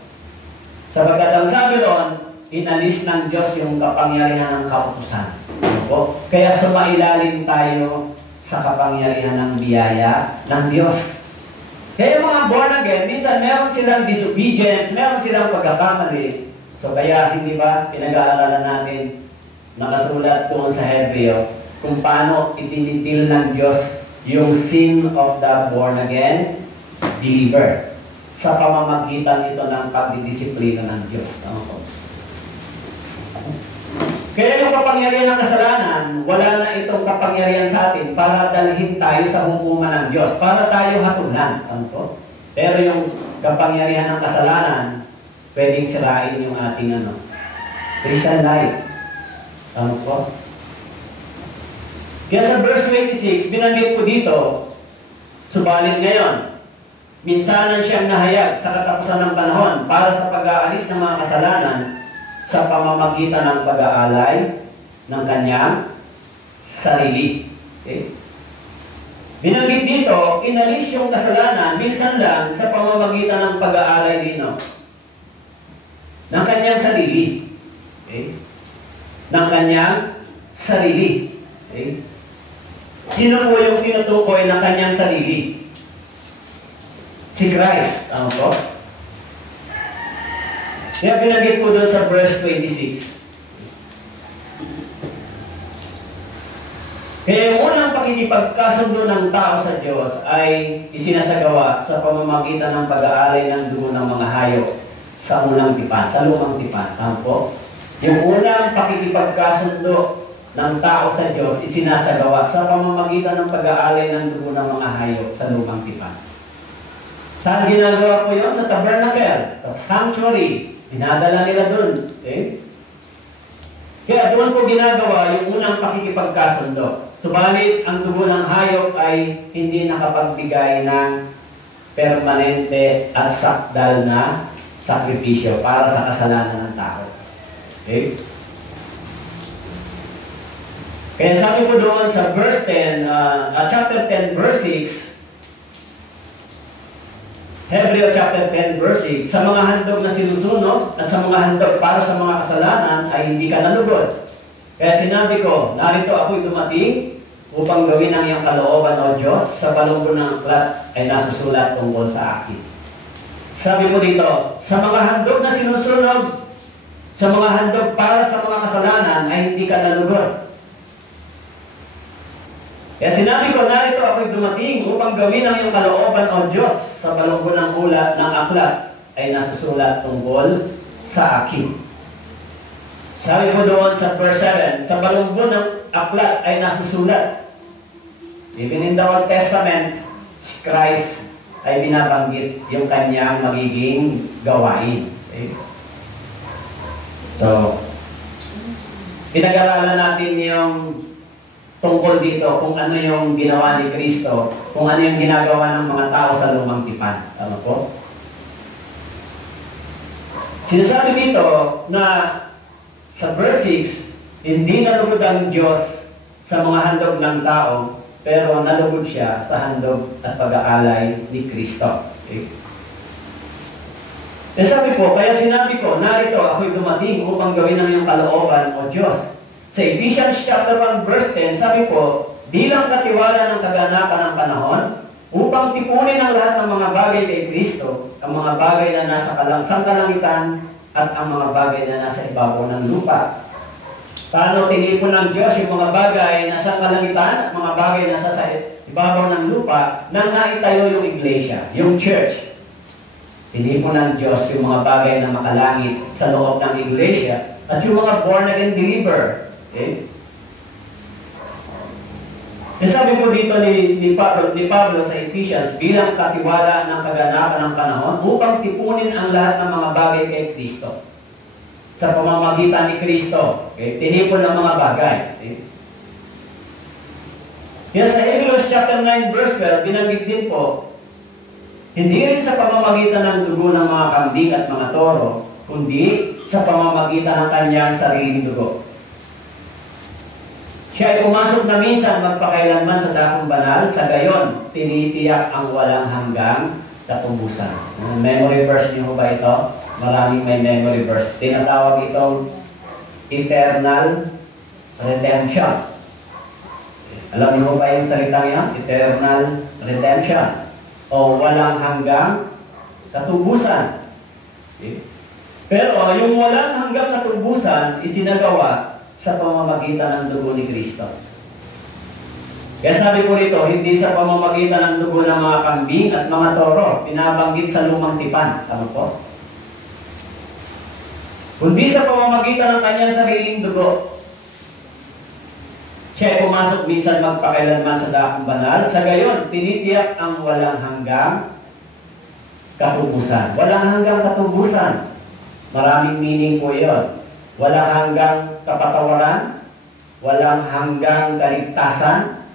Sabagat ang sabi doon, inalis ng Diyos yung kapangyarihan ng kautusan. Tama po? Kaya sumailalim tayo sa kapangyarihan ng biyaya ng Diyos. Kaya mga born again, minsan meron silang disobedience, meron silang pagkakamali. So kaya hindi ba pinag-aaralan natin, nakasulat doon sa Hebreo, kung paano itinitil ng Diyos yung sin of the born again believer sa pamamagitan ito ng pagdidisiplina ng Diyos. Kaya yung kapangyarihan ng kasalanan, wala na itong kapangyarihan sa atin para dalhin tayo sa hukuman ng Diyos, para tayo hatulan. Pero yung kapangyarihan ng kasalanan, pwedeng sirain yung ating Christian life. Kaya sa verse 26, binanggit ko dito, subalit ngayon, minsanan siyang nahayag sa katapusan ng panahon para sa pag-aalis ng mga kasalanan sa pamamagitan ng pag-aalay ng kanyang sarili. Okay? Binanggit dito, inalis yung kasalanan minsan lang sa pamamagitan ng pag-aalay dito ng kanyang sarili. Okay? Ng kanyang sarili. Okay? Sino po yung tinutukoy ng kanyang sarili? Si Christ. Tama po? Kaya binanggit po doon sa verse 26. Kaya yung unang pakikipagkasundo ng tao sa Diyos ay isinasagawa sa pamamagitan ng pag-aalay ng dugo ng mga hayop sa unang tipan, sa lumang tipan. Tama po? Yung unang pakikipagkasundo ng tao sa Diyos isinasagawa sa pamamagitan ng pag-aalay ng dugo ng mga hayop sa lumang tipan. Saan ginagawa po yun? Sa tabernacle, sa sanctuary. Dinadala nila dun. Okay? Kaya doon po ginagawa yung unang pakikipagkasundo. Subalit, ang dugo ng hayop ay hindi nakapagbigay ng permanente at sakdal na sakripisyo para sa kasalanan ng tao. Okay? Kaya sabi po doon sa verse 10, chapter 10, verse 6, Hebreo chapter 10 verse 8, sa mga handog na sinusunod at sa mga handog para sa mga kasalanan ay hindi ka nalugod. Kaya sinabi ko, narito ako'y dumating upang gawin ang iyong kalooban o Diyos, sa balunggo ng aklat ay nasusulat tungkol sa akin. Sabi mo dito, sa mga handog na sinusunod, sa mga handog para sa mga kasalanan ay hindi ka nalugod. Kaya sinabi ko, narito ako'y dumating upang gawin ang iyong kalooban o Diyos, sa balunggo ng ulat ng aklat ay nasusulat tungkol sa akin. Sabi ko doon sa verse 7, sa balunggo ng aklat ay nasusulat. Even in the Old Testament, si Christ ay binabanggit yung kanyang magiging gawain. Okay? So, pinag-aralan natin yung tungkol dito kung ano yung ginawa ni Kristo, kung ano yung ginagawa ng mga tao sa lumang tipan. Tama po? Sinasabi dito na sa verse 6, hindi nalugod ang Diyos sa mga handog ng tao, pero nalugod siya sa handog at pag-aalay ni Kristo. Okay? Sabi po, kaya sinabi ko, narito ako'y dumating upang gawin ang iyong kalooban o Diyos, Sa Ephesians chapter 1 verse 10, sabi po, bilang katiwala ng kaganapan ng panahon, upang tipunin ang lahat ng mga bagay kay Kristo, ang mga bagay na nasa sangkalangitan at ang mga bagay na nasa ibabaw ng lupa. Paano tinipon ng Diyos yung mga bagay na sa kalangitan at mga bagay na sa ibabaw ng lupa nang naitayo yung iglesia, yung church? Tinipon ng Diyos yung mga bagay na makalangit sa loob ng iglesia at yung mga born-again believer. Okay? Sabi po dito ni Pablo sa Ephesians, bilang katiwala ng kaganapan ng panahon upang tipunin ang lahat ng mga bagay kay Kristo. Sa pamamagitan ni Kristo, okay? Tinipon ang mga bagay. Okay? Kaya sa Hebrews chapter 9 verse 12, binanggit din po, hindi rin sa pamamagitan ng dugo ng mga kambing at mga toro, kundi sa pamamagitan ng kanyang sariling dugo. Siya ay pumasok na minsan magpakailanman sa dakong banal, sa gayon, tinitiyak ang walang hanggang katubusan. Memory verse niyo ba ito? Maraming may memory verse. Tinatawag itong eternal redemption. Alam niyo ba yung salitang yan? Eternal redemption. O walang hanggang katubusan. Okay? Pero yung walang hanggang katubusan, isinagawa sa pamamagitan ng dugo ni Kristo. Kaya sabi po rito, hindi sa pamamagitan ng dugo ng mga kambing at mga toro, pinabanggit sa lumang tipan. Tama po? Kundi sa pamamagitan ng kanyang sariling dugo. Siya ay pumasok minsan magpakailanman sa dakong banal, sa gayon, tinitiyak ang walang hanggang katubusan. Walang hanggang katubusan. Maraming meaning po yun. Walang hanggang kapatawaran, walang hanggang kaligtasan.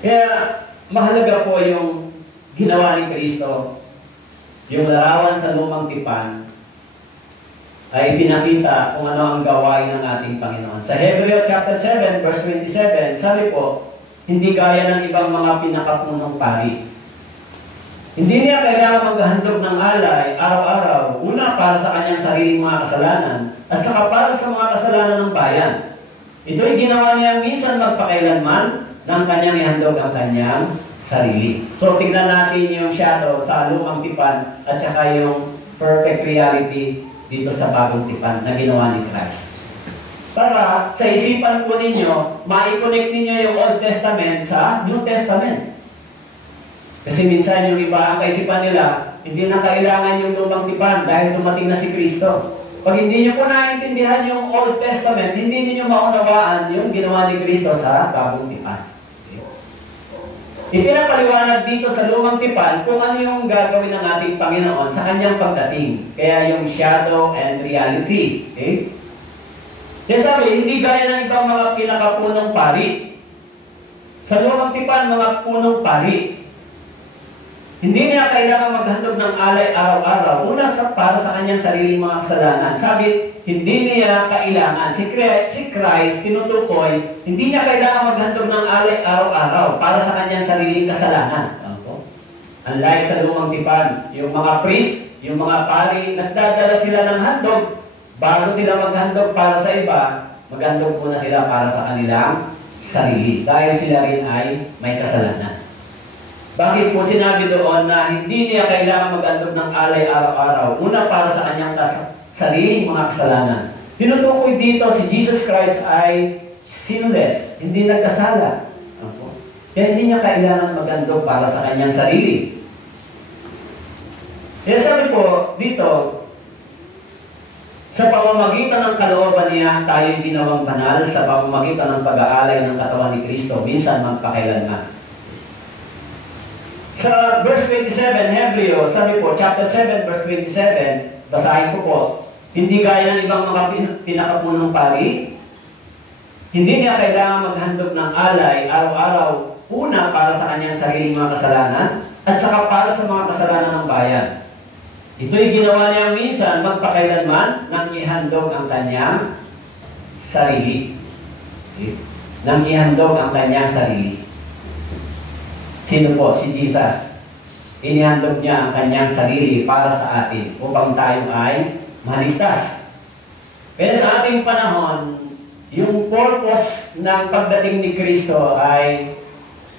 Kaya mahalaga po yung ginawa ni Kristo, yung larawan sa lumang tipan, ay pinakita kung ano ang gawain ng ating Panginoon. Sa Hebrews chapter 7, verse 27, sabi po, hindi gaya ng ibang mga pinakapunong pari. Hindi niya kailangan maghahandog ng alay araw-araw, una para sa kanyang sariling mga kasalanan, at saka para sa mga kasalanan ng bayan. Ito'y ginawa niya minsan magpakailanman ng kanyang ihandog ang kanyang sarili. So, tignan natin yung shadow sa lumang tipan at saka yung perfect reality dito sa bagong tipan na ginawa ni Christ. Para sa isipan po ninyo, ma-connect ninyo yung Old Testament sa New Testament. Kasi minsan yung iba, ang kaisipan nila, hindi na kailangan yung lumang tipan dahil dumating na si Kristo. Pag hindi nyo po naintindihan yung Old Testament, hindi niyo maunawaan yung ginawa ni Kristo sa bagong tipan. Ipinapaliwanag dito sa lumang tipan kung ano yung gagawin ng ating Panginoon sa kanyang pagdating. Kaya yung shadow and reality. Okay? Kaya sabi, hindi gaya ng ibang mga pinakapunong pari. Sa lumang tipan, mga punong pari. Hindi niya kailangan maghandog ng alay araw-araw. Una para sa kanyang sariling mga kasalanan. Sabi, hindi niya kailangan. Si Christ, tinutukoy, hindi niya kailangan maghandog ng alay araw-araw para sa kanyang sariling kasalanan. Unlike sa lumang tipan, yung mga priest, yung mga pari, nagdadala sila ng handog. Bago sila maghandog para sa iba, maghandog muna sila para sa kanilang sarili. Dahil sila rin ay may kasalanan. Bakit po sinabi doon na hindi niya kailangan mag-andog ng alay araw-araw? Una, para sa kanyang sariling mga kasalanan. Tinutukoy dito si Jesus Christ ay sinless, hindi nagkasala. Kaya hindi niya kailangan mag-andog para sa kanyang sarili. Kaya sabi po dito, sa pamamagitan ng kalooban niya, tayo ginawang banal sa pamamagitan ng pag-aalay ng katawan ni Kristo, minsan magpakailanman. Sa verse 27, Hebreo, sabi po, chapter 7, verse 27, basahin ko po, hindi gaya ng ibang mga pinakapunong pari, hindi niya kailangan maghandog ng alay araw-araw, una para sa kanyang sariling mga kasalanan, at saka para sa mga kasalanan ng bayan. Ito'y ginawa niya minsan magpakailanman nang ihandog ang kanyang sarili. Nang ihandog ang kanyang sarili. Sino po? Si Jesus. Inihandog niya ang kanyang sarili para sa atin upang tayo ay maligtas. Kaya sa ating panahon, yung purpose ng pagdating ni Kristo ay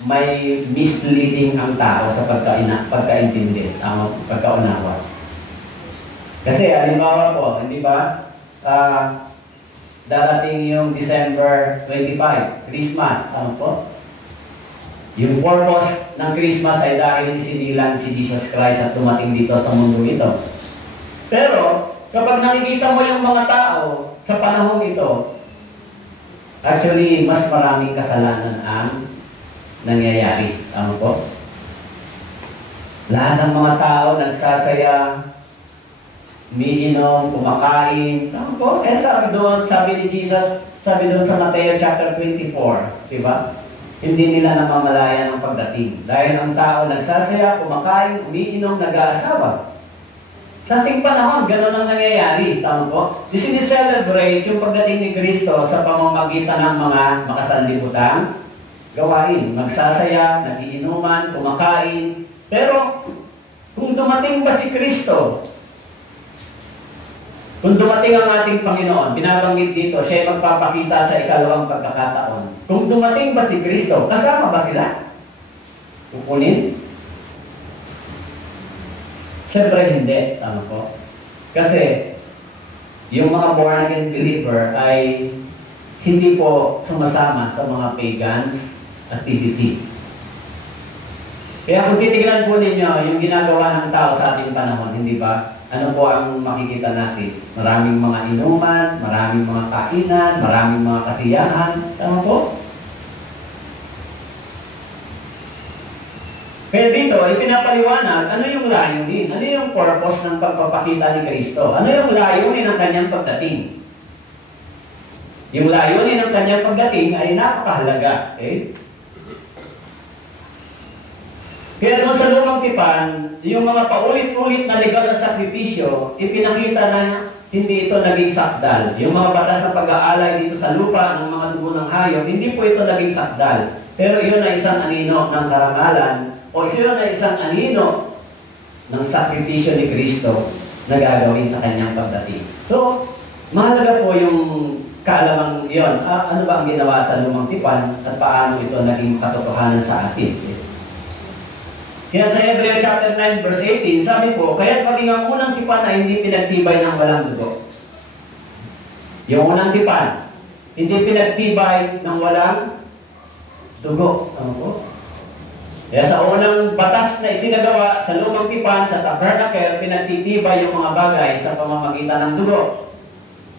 may misleading ang tao sa pagkaintindi, pagkaunawa. Kasi halimbawa po, hindi ba, darating yung December 25, Christmas, po? Yung purpose ng Christmas ay dahil isinilang si Jesus Christ at dumating dito sa mundo ito. Pero, kapag nakikita mo yung mga tao sa panahon ito, actually, mas maraming kasalanan ang nangyayari. Po? Lahat ng mga tao nagsasaya, umiinom, kumakain. Po? Sabi ni Jesus, sabi doon sa Mateo chapter 24, di ba? Hindi nila namamalaya ng pagdating. Dahil ang tao nagsasaya, kumakain, umiinom, nag-aasawa. Sa ating panahon, gano'n ang nangyayari. Tama po? Isinicelebrate yung pagdating ni Kristo sa pamamagitan ng mga makasanlibutang gawain. Magsasaya, nagiinuman, kumakain. Pero, kung dumating ba si Kristo, kung dumating ang ating Panginoon, binabanggit dito, siya ay magpapakita sa ikalawang pagkakataon. Kung dumating ba si Kristo, kasama ba sila? Kukunin? Siyempre hindi. Tama po. Kasi, yung mga born-again believer ay hindi po sumasama sa mga pagans activity. Kaya kung titignan po ninyo yung ginagawa ng tao sa ating panahon, hindi ba? Ano po ang makikita natin? Maraming mga inuman, maraming mga kainan, maraming mga kasiyahan. Tama po? Kaya dito, ipinapaliwanag, ano yung layunin? Ano yung purpose ng pagpapakita ni Kristo? Ano yung layunin ng kanyang pagdating? Yung layunin ng kanyang pagdating ay napakahalaga. Okay? Kaya doon sa lumang tipan, yung mga paulit-ulit na legal na sakripisyo, ipinakita na hindi ito naging sakdal. Yung mga batas na pag-aalay dito sa lupa ng mga dugo ng hayop, hindi po ito naging sakdal. Pero iyon ay isang anino ng karangalan o iyon ay isang anino ng sakripisyo ni Kristo na gagawin sa kanyang pagdating. So, mahalaga po yung kaalamang iyon. Ano ba ang ginawa sa lumang tipan at paano ito naging katotohanan sa atin? Kaya sa Hebreo chapter 9 verse 18, sabi po, kaya't maging ang unang tipan ay hindi pinagtibay ng walang dugo. Yung unang tipan, hindi pinagtibay ng walang dugo. Ano po? Kaya sa unang batas na isinagawa sa lumang tipan, sa tabernacle, pinagtitibay yung mga bagay sa pamamagitan ng dugo.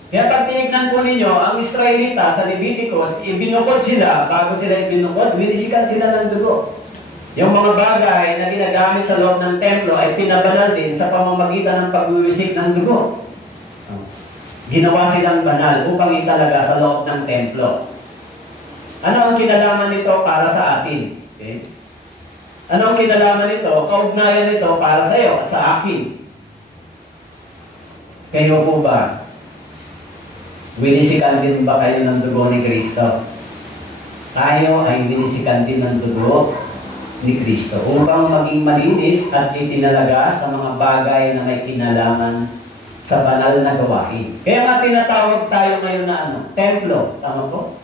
Kaya pag tinignan po ninyo, ang Israelita sa Leviticus, ibinukod sila, bago sila ibinukod, winisikan sila ng dugo. Yung mga bagay na ginagamit sa loob ng templo ay pinabanal din sa pamamagitan ng pagwiwisik ng dugo. Ginawa silang banal upang italaga sa loob ng templo. Ano ang kinalaman nito para sa atin? Okay? Ano ang kinalaman nito? Kaugnayan nito para sa iyo at sa akin. Kayo po ba? Winisikan din ba kayo ng dugo ni Kristo? Tayo ay winisikan din ng dugo ni Kristo upang maging malinis at itinalaga sa mga bagay na may kinalaman sa banal na gawain. Kaya nga tinatawag tayo ngayon na templo. Tama po?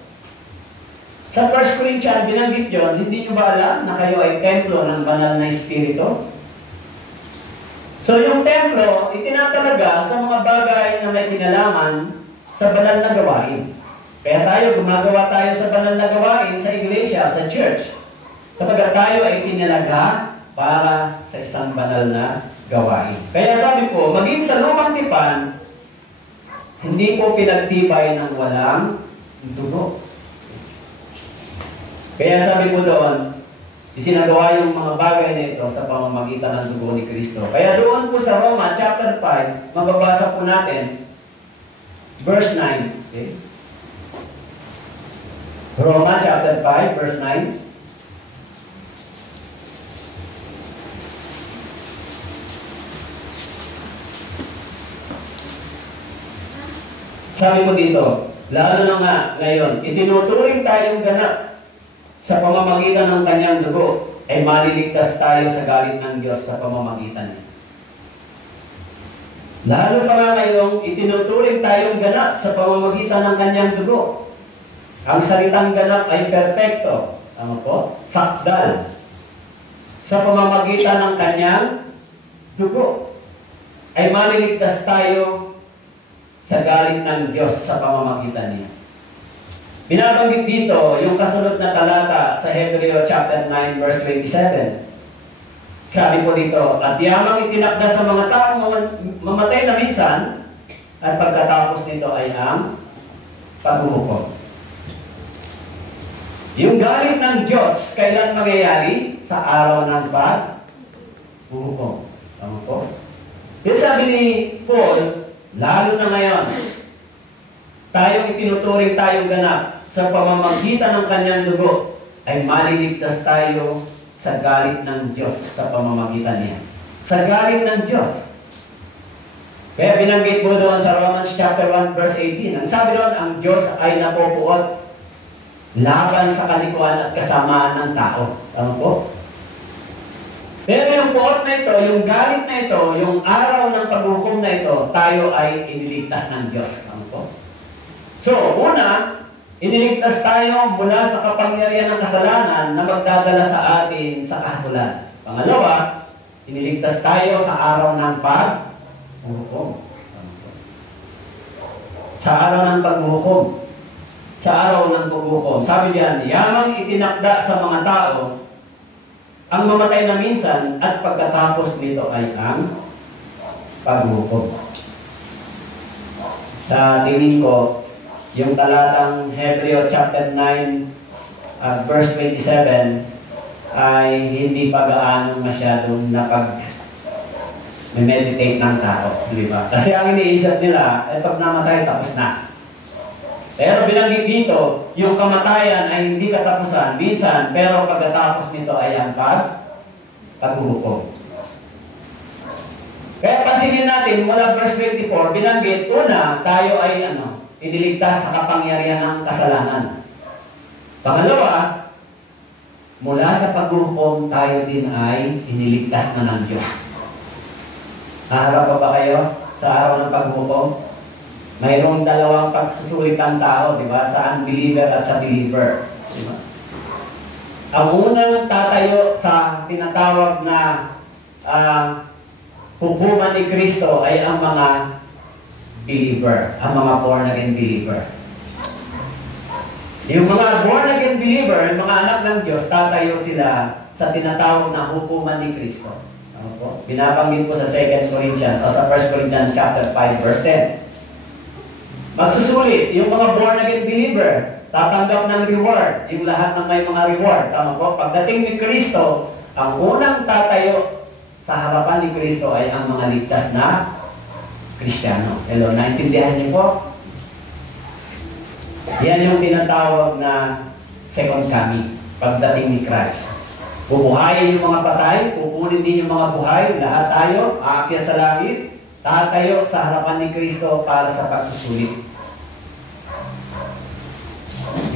Sa 1 Corinthians, binanggit yun, hindi nyo ba alam na kayo ay templo ng banal na espiritu? So yung templo, itinatalaga sa mga bagay na may kinalaman sa banal na gawain. Kaya gumagawa tayo sa banal na gawain sa iglesia, sa church. Kapag tayo ay pinalaga para sa isang banal na gawain. Kaya sabi po, maging sa lumang tipan, hindi po pinagtibay ng walang dugo. Kaya sabi po doon, isinagawa yung mga bagay nito sa pamamagitan ng dugo ni Kristo. Kaya doon po sa Roma chapter 5, mababasa po natin, verse 9. Okay? Roma chapter 5, verse 9. Sabi mo dito, lalo na nga ngayon, itinuturing tayong ganap sa pamamagitan ng kanyang dugo, ay maliligtas tayo sa galit ng Diyos sa pamamagitan niya. Lalo pa nga ngayong itinuturing tayong ganap sa pamamagitan ng kanyang dugo. Ang salitang ganap ay perpekto. Tama po? Sakdal. Sa pamamagitan ng kanyang dugo ay maliligtas tayo sa galit ng Diyos sa pamamagitan niya. Binabanggit dito yung kasunod na talata sa Hebreo chapter 9 verse 27. Sabi po dito, at yamang itinakda sa mga taong mamatay na minsan, at pagkatapos nito ay ang paghuhukom. Yung galit ng Diyos, kailan mangyayari? Sa araw ng paghuhukom. Tama po? Yung sabi ni Paul, lalo na ngayon, tayong itinuturing tayong ganap sa pamamagitan ng kanyang dugo, ay maliligtas tayo sa galit ng Diyos sa pamamagitan niya. Sa galit ng Diyos. Kaya binanggit mo doon sa Romans chapter 1 verse 18. Ang sabi doon, ang Diyos ay napupuot laban sa kalikuan at kasamaan ng tao. Tama po? Pero yung puot na ito, yung galit na ito, yung araw ng paghukom na ito, tayo ay iniligtas ng Diyos. Tama po? So, una, iniligtas tayo mula sa kapangyarihan ng kasalanan na magdadala sa atin sa kahatulan. Pangalawa, iniligtas tayo sa araw ng paghuhukom. Sa araw ng paghuhukom. Sa araw ng paghuhukom. Sabi diyan, yamang itinakda sa mga tao ang mamatay na minsan at pagkatapos nito ay ang paghuhukom. Sa tingin ko, yung talatang Hebreo chapter 9 verse 27 ay hindi pa gaano masyadong meditate ng tao, di ba? Kasi ang iniisip nila ay pag namatay tapos na. Pero binanggit dito, yung kamatayan ay hindi katapusan minsan, pero pagkatapos nito ay ang paghuhukom. Kaya pansinin natin mula verse 24, binanggit una tayo ay iniligtas sa kapangyarihan ng kasalanan. Pangalawa, mula sa paghuhukom tayo din ay iniligtas na ng Diyos. Haharap pa ba kayo sa araw ng paghuhukom? Mayroong dalawang pagsusulit ang tao, di ba? Sa unbeliever at sa believer. Di ba? Ang unang tatayo sa tinatawag na hukuman ni Kristo ay ang mga believer, ang mga born-again believer. Yung mga born-again believer, yung mga anak ng Diyos, tatayo sila sa tinatawag na hukuman ni Kristo. Binabanggit ko sa 2 Corinthians o sa 1 Corinthians chapter 5 verse 10. Magsusulit, yung mga born-again believer, tatanggap ng reward, yung lahat ng may mga reward. Tama po? Pagdating ni Kristo, ang unang tatayo sa harapan ni Kristo ay ang mga ligtas na Kristiyano. Hello, naintindihan niyo po? Yan yung tinatawag na second coming, pagdating ni Christ. Bubuhayin yung mga patay, kukunin din yung mga buhay, lahat tayo, aakyat sa langit, tatayo sa harapan ni Kristo para sa pagsusulit.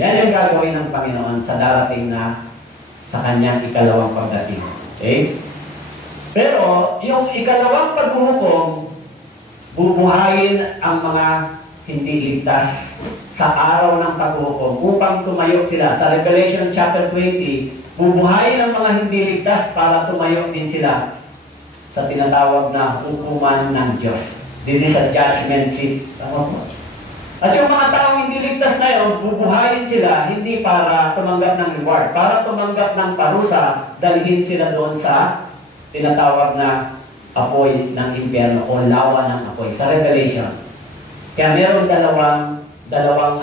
Yan yung gagawin ng Panginoon sa darating na sa kanyang ikalawang pagdating. Okay? Pero, yung ikalawang paghuhukom, bubuhayin ang mga hindi ligtas sa araw ng paghuhukom upang tumayo sila. Sa Revelation chapter 20, bubuhayin ang mga hindi ligtas para tumayo din sila sa tinatawag na hukuman ng Diyos. This is a judgment seat. At yung mga taong hindi ligtas na yun, bubuhayin sila hindi para tumanggap ng reward, para tumanggap ng parusa, dalhin sila doon sa tinatawag na apoy ng impyerno o lawa ng apoy sa Revelation. Kaya meron dalawang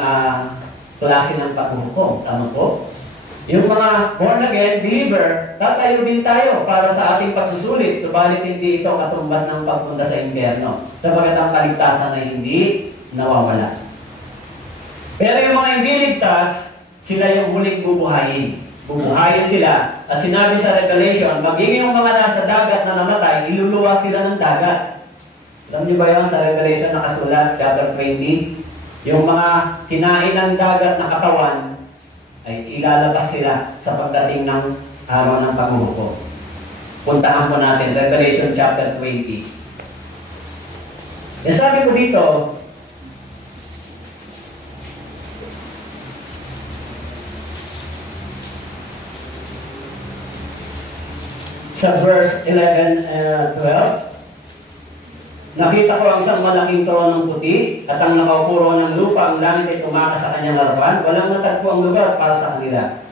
klase ng paghuhukom. Tama po? Yung mga born-again believer, tatayo din tayo para sa ating pagsusulit. Subalit hindi ito katumbas ng pagpunta sa impyerno. Sabagat ang kaligtasan ay hindi nawawala. Pero yung mga hindi ligtas, sila yung huling bubuhayin. Bubuhayin sila. At sinabi sa Revelation, magiging yung mga nasa dagat na namatay, iluluwa sila ng dagat. Alam niyo ba yun sa Revelation nakasulat, chapter 20? Yung mga kinain ng dagat na katawan, ay ilalabas sila sa pagdating ng araw ng paghuhukom. Puntahan po natin, Revelation chapter 20. Sabi ko dito, sa verse 11 and 12, nakita ko ang isang malaking tronong puti at ang nakaupo ng lupa, ang langit ay tumakas sa kanyang harapan. Walang natagpo ang lugar para sa kanila.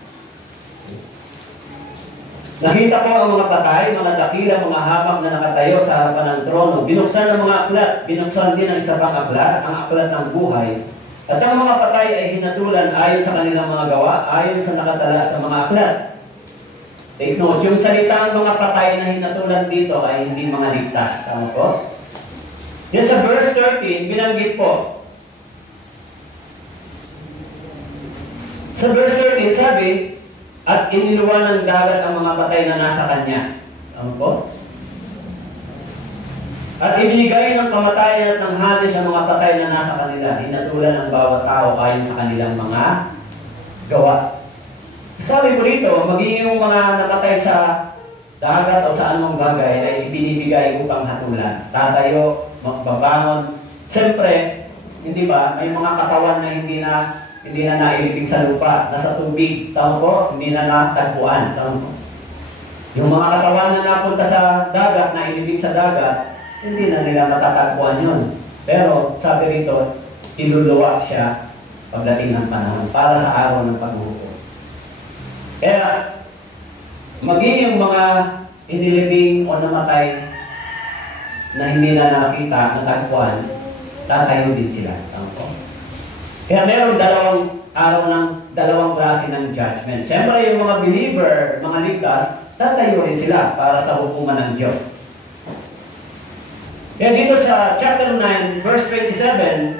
Nakita ko ang mga patay, mga dakila, mga hamak na nakatayo sa harapan ng trono. Binuksan ang mga aklat, binuksan din ang isa pang aklat, ang aklat ng buhay. At ang mga patay ay hinatulan ayon sa kanilang mga gawa, ayon sa nakatala sa mga aklat. Take note, yung salitang mga patay na hinatulan dito ay hindi mga ligtas. Tama po? Yan sa verse 13, binanggit po. Sa verse 13, sabi, at iniluwan ng dagat ang mga patay na nasa kanya. Tama po? At ibinigay ng kamatayan at ng hadis ang mga patay na nasa kanila. Hinatulan ng bawat tao ayon sa kanilang mga gawa. Sabi ko rito, maging yung mga namatay sa dagat o sa anong bagay ay ibinibigay upang hatulan. Tatayo, magbabangon. Siyempre, hindi ba, may mga katawan na hindi na nailibing sa lupa, nasa tubig, tama po, hindi na natagpuan, tama po. Yung mga katawan na napunta sa dagat, nailibing sa dagat, hindi na nila matatagpuan yun. Pero, sabi rito, iluluwa siya pagdating ng panahon para sa araw ng paghuhukom. Kaya, maging yung mga inilibing o namatay na hindi na nakita, natagpuan, tatayo din sila. Tama po. Kaya meron dalawang klase ng judgment. Siyempre, yung mga believer, mga ligtas, tatayo rin sila para sa hukuman ng Diyos. Kaya dito sa chapter 9, verse 27,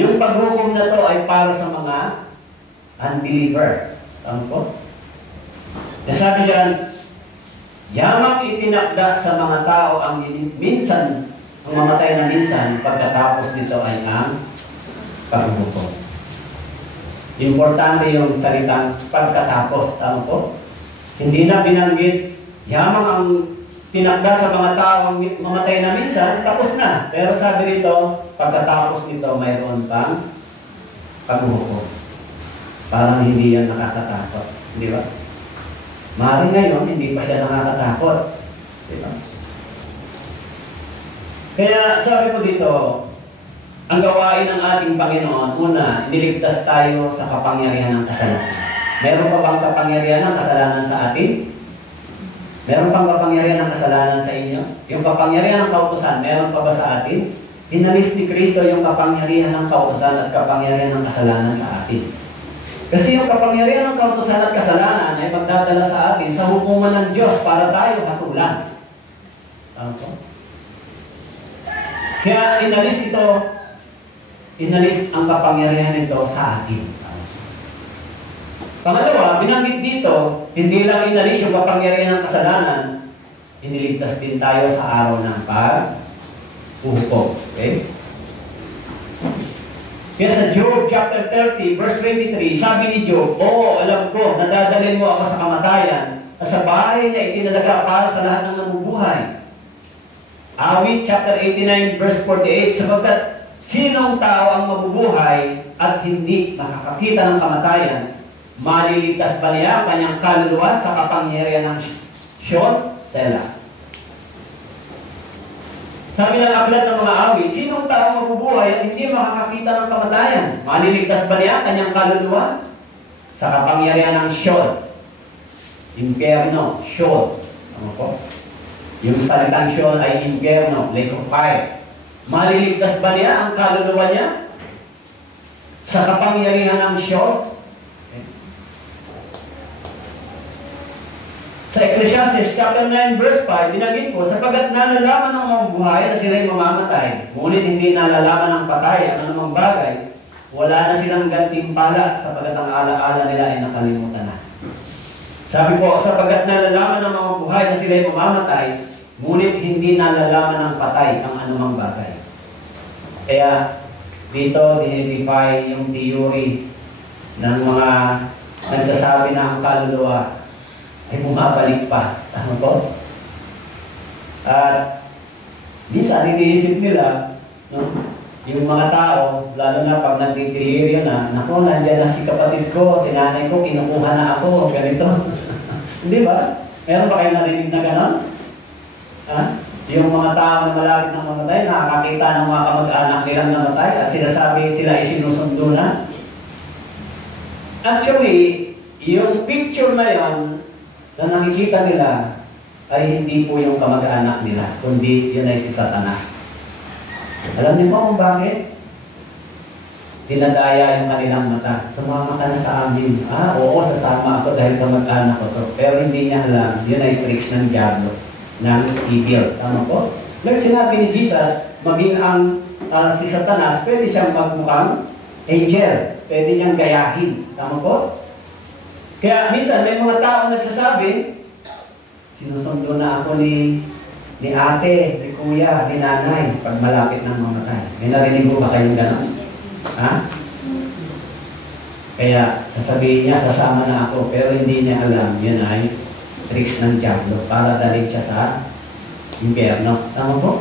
yung paghukom na to ay para sa mga unbeliever. Tama po? Sabi diyan, yamang itinakda sa mga tao ang minsan, ang mamatay na minsan, pagkatapos nito ay ang paghukom. Importante yung salitang pagkatapos. Tama po? Hindi na binanggit, yamang ang tinakda sa mga tao ang mamatay na minsan, tapos na. Pero sabi rito, pagkatapos nito, mayroon pang paghukom. Parang hindi yan nakakatakot. Di ba? Maaaring ngayon, hindi pa siya nakakatakot. Di ba? Kaya sabi ko dito, ang gawain ng ating Panginoon, una, niligtas tayo sa kapangyarihan ng kasalanan. Meron pa bang kapangyarihan ng kasalanan sa atin? Meron pang kapangyarihan ng kasalanan sa inyo? Yung kapangyarihan ng kautusan, meron pa ba sa atin? Inalis ni Kristo yung kapangyarihan ng kautusan at kapangyarihan ng kasalanan sa atin. Kasi yung kapangyarihan ng kautusan at kasalanan ay magdadala sa atin sa hukuman ng Diyos para tayo hatulan. Tama po? Kaya inalis ang kapangyarihan nito sa atin. Pangalawa, binanggit dito, hindi lang inalis yung kapangyarihan ng kasalanan, iniligtas din tayo sa araw ng paghuhukom. Okay? Kaya sa Job chapter 30, verse 23, sabi ni Job, "Oo, alam ko, nadadalhin mo ako sa kamatayan at sa bahay na itinalaga para sa lahat ng nabubuhay." Awit chapter 89, verse 48, "Sapagkat sinong tao ang mabubuhay at hindi makakakita ng kamatayan, maliligtas ba niya ang kanyang kaluluwa sa kapangyarihan ng Sheol? Selah." Sabi ng aklat ng mga awit, sinong tao mabubuhay at hindi makakakita ng kamatayan? Maliligtas ba niya kanyang kaluluwa sa kapangyarihan ng Sheol? Impyerno, Sheol. Ano po? Yung salitang Sheol ay impyerno, lake of fire. Maliligtas ba niya ang kaluluwa niya sa kapangyarihan ng Sheol? Sa Ecclesiastes chapter 9 verse 5, binanggit ko, sapagkat nalalaman ng mga buhay na sila'y mamamatay, ngunit hindi nalalaman ng patay ang anumang bagay, wala na silang gantimpala sapagkat ang alaala nila ay nakalimutan na. Sabi po, sapagkat nalalaman ng mga buhay na sila'y mamamatay, ngunit hindi nalalaman ng patay ang anumang bagay. Kaya dito dinidefy yung theory ng mga nagsasabi na ang kaluluwa ay bumabalik pa. Tama po? At minsan iniisip nila, No? Yung mga tao, lalo na pag nagtitiliryo na, naku, nandiyan na si kapatid ko, si nanay ko, kinukuha na ako, ganito. Hindi ba? Meron ba kayo narinig na gano'n? Ha? Yung mga tao na malapit ng mamatay, nakakakita ng mga kamag-anak nilang namatay at sinasabi sila ay sinusundo na. Actually, yung picture na yon na nakikita nila ay hindi po yung kamag-anak nila, kundi yun ay si Satanas. Alam niyo ba kung bakit? Dinadaya yung kanilang mata. Sumama ka na sa amin. Oo, sasama ako dahil kamag-anak ko to. Pero hindi niya alam, yun ay tricks ng diablo, ng evil. Tama po? Like sinabi ni Jesus, maging ang si Satanas, pwede siyang magmukhang angel. Pwede niyang gayahin. Tama po? Kaya minsan may mga tao nagsasabi, sinusundo na ako ni ate, ni kuya, ni nanay, pag malapit ng mamatay. May narinig mo ba kayong gano'n? Ha? Kaya sasabihin niya, sasama na ako, pero hindi niya alam, yun ay tricks ng diablo para dalhin siya sa impyerno. Tama po?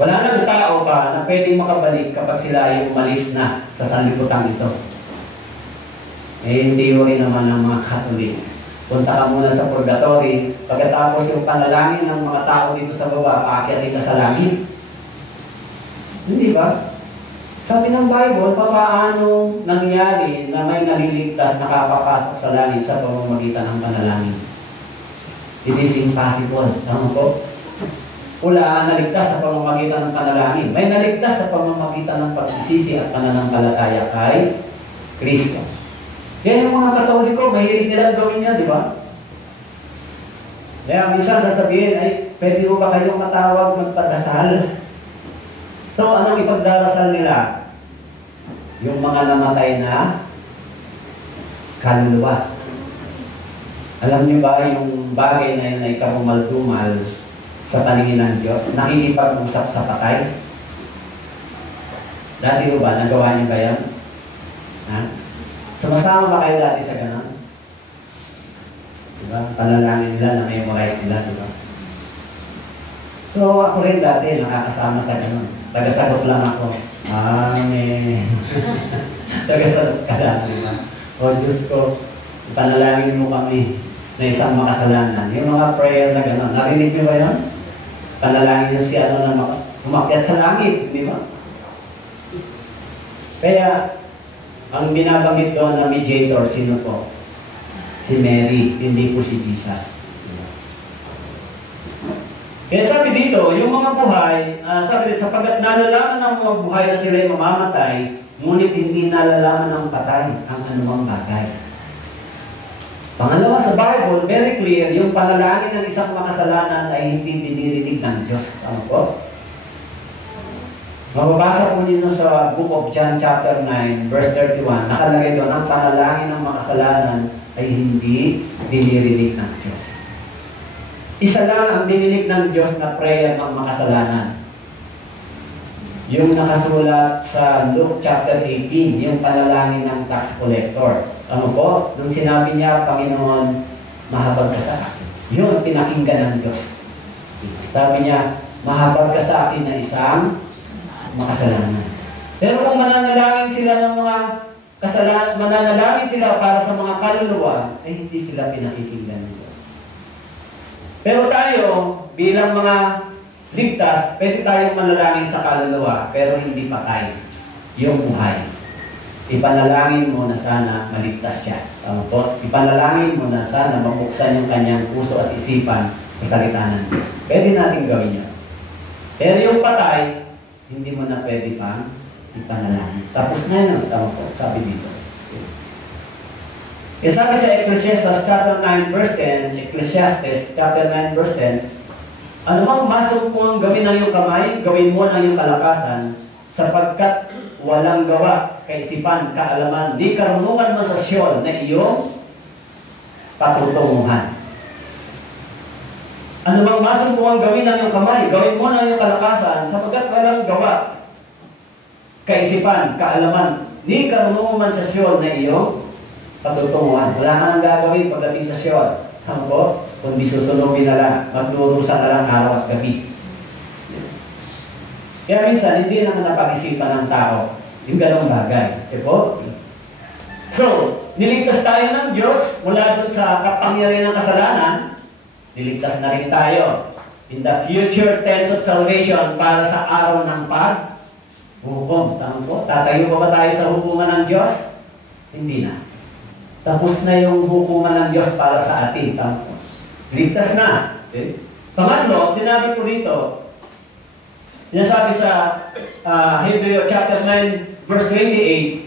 Wala nang tao pa na pwedeng makabalik kapag sila ay umalis na sa sanlibutan ito. Eh, hindi rin naman ng mga Katolik. Punta ka muna sa purgatory, pagkatapos yung panalangin ng mga tao dito sa baba, paakyat ka sa langit. Hindi ba? Sabi ng Bible, paano nangyari na may naliligtas nakapapasok sa langit sa pamamagitan ng panalangin? It is impossible. Tama po? Wala naligtas sa pamamagitan ng panalangin. May naligtas sa pamamagitan ng pagsisisi at pananampalataya kay Kristo. Kaya yung mga Katoliko, mahilig nila gawin niya, di ba? Kaya minsan sasabihin, ay, pwede mo ba kayong matawag magpadasal? So, anong ipagdarasal nila? Yung mga namatay na kaluluwa. Alam niyo ba yung bagay na yun ay kamumal-dumal sa paningin ng Diyos? Nakikipag-usap sa patay? Dati mo ba? Nagawa niyo ba yan? Ha? Sumasama ba kayo dati sa gano'n? Diba? Panalangin nila, na-memorize nila, diba? So, ako rin dati, nakakasama sa gano'n. Tagasagot lang ako. Amen. Tagasagot ka lang, diba? O Diyos ko, panalangin mo kami na isang makasalanan. Yung mga prayer na gano'n. Narinig niyo ba yun? Panalangin niyo si ano na umakyat sa langit, di ba? Kaya, ang binabanggit doon na mediator, sino po? Si Mary, hindi po si Jesus. Kaya sabi dito, yung mga buhay, sabi dito, sapagat nalalaman ng mga buhay na sila'y mamamatay, ngunit hindi nalalaman ng patay ang anumang bagay. Pangalawa sa Bible, very clear, yung panalangin ng isang makasalanan ay hindi dinirinig ng Diyos. Ano po? Mababasa po ninyo sa Book of John chapter 9, verse 31, nakalagay doon, ang panalangin ng makasalanan ay hindi dinirinig ng Diyos. Isa lang ang dininig ng Diyos na prayer ng makasalanan. Yung nakasulat sa Luke chapter 18, yung panalangin ng tax collector. Ano po? Nung sinabi niya, Panginoon, mahabag ka sa akin. Yun, pinakinggan ng Diyos. Sabi niya, mahabag ka sa akin na isang makasalanan. Pero kung mananalangin sila ng mga kasalanan, mananalangin sila para sa mga kaluluwa, ay hindi sila pinakikinggan ng Diyos. Pero tayo, bilang mga ligtas, pwede tayong manalangin sa kaluluwa, pero hindi patay yung buhay. Ipanalangin mo na sana maligtas siya. Tama po? Ipanalangin mo na sana mabuksan yung kanyang puso at isipan sa salita ng Diyos. Pwede natin gawin yan. Pero yung patay, hindi mo na pwede pang ipanalangin. Tapos na yun, tama po, sabi dito. E sabi sa Ecclesiastes chapter 9 verse 10, Ecclesiastes chapter 9 verse 10, anumang masok mo ang gawin ng iyong kamay, gawin mo ng iyong kalakasan, sapagkat walang gawa, kaisipan, kaalaman, di karunungan mo sa Sheol na iyong patutunguhan. Ano bang masang mo ang gawin ng iyong kamay? Gawin mo ng iyong kalakasan sapagkat walang gawa, kaisipan, kaalaman, di karunungan man sa Sheol na iyong patutunguhan. Wala ka nang gagawin pagdating sa Sheol. Ano po? Kundi susunogin na lang, maglurusan na lang araw at gabi. Kaya minsan, hindi naman napag-isipan ng tao yung ganong bagay. Diba? So, niligtas tayo ng Diyos mula doon sa kapangyarihan ng kasalanan. Niligtas na rin tayo in the future tense of salvation para sa araw ng paghukom. Tama po? Tatayo pa ba tayo sa hukuman ng Diyos? Hindi na. Tapos na yung hukuman ng Diyos para sa atin. Tama po? Ligtas na. Okay? Pangatlo, sinabi po rito, sinasabi sa Hebrew chapter 9 verse 28,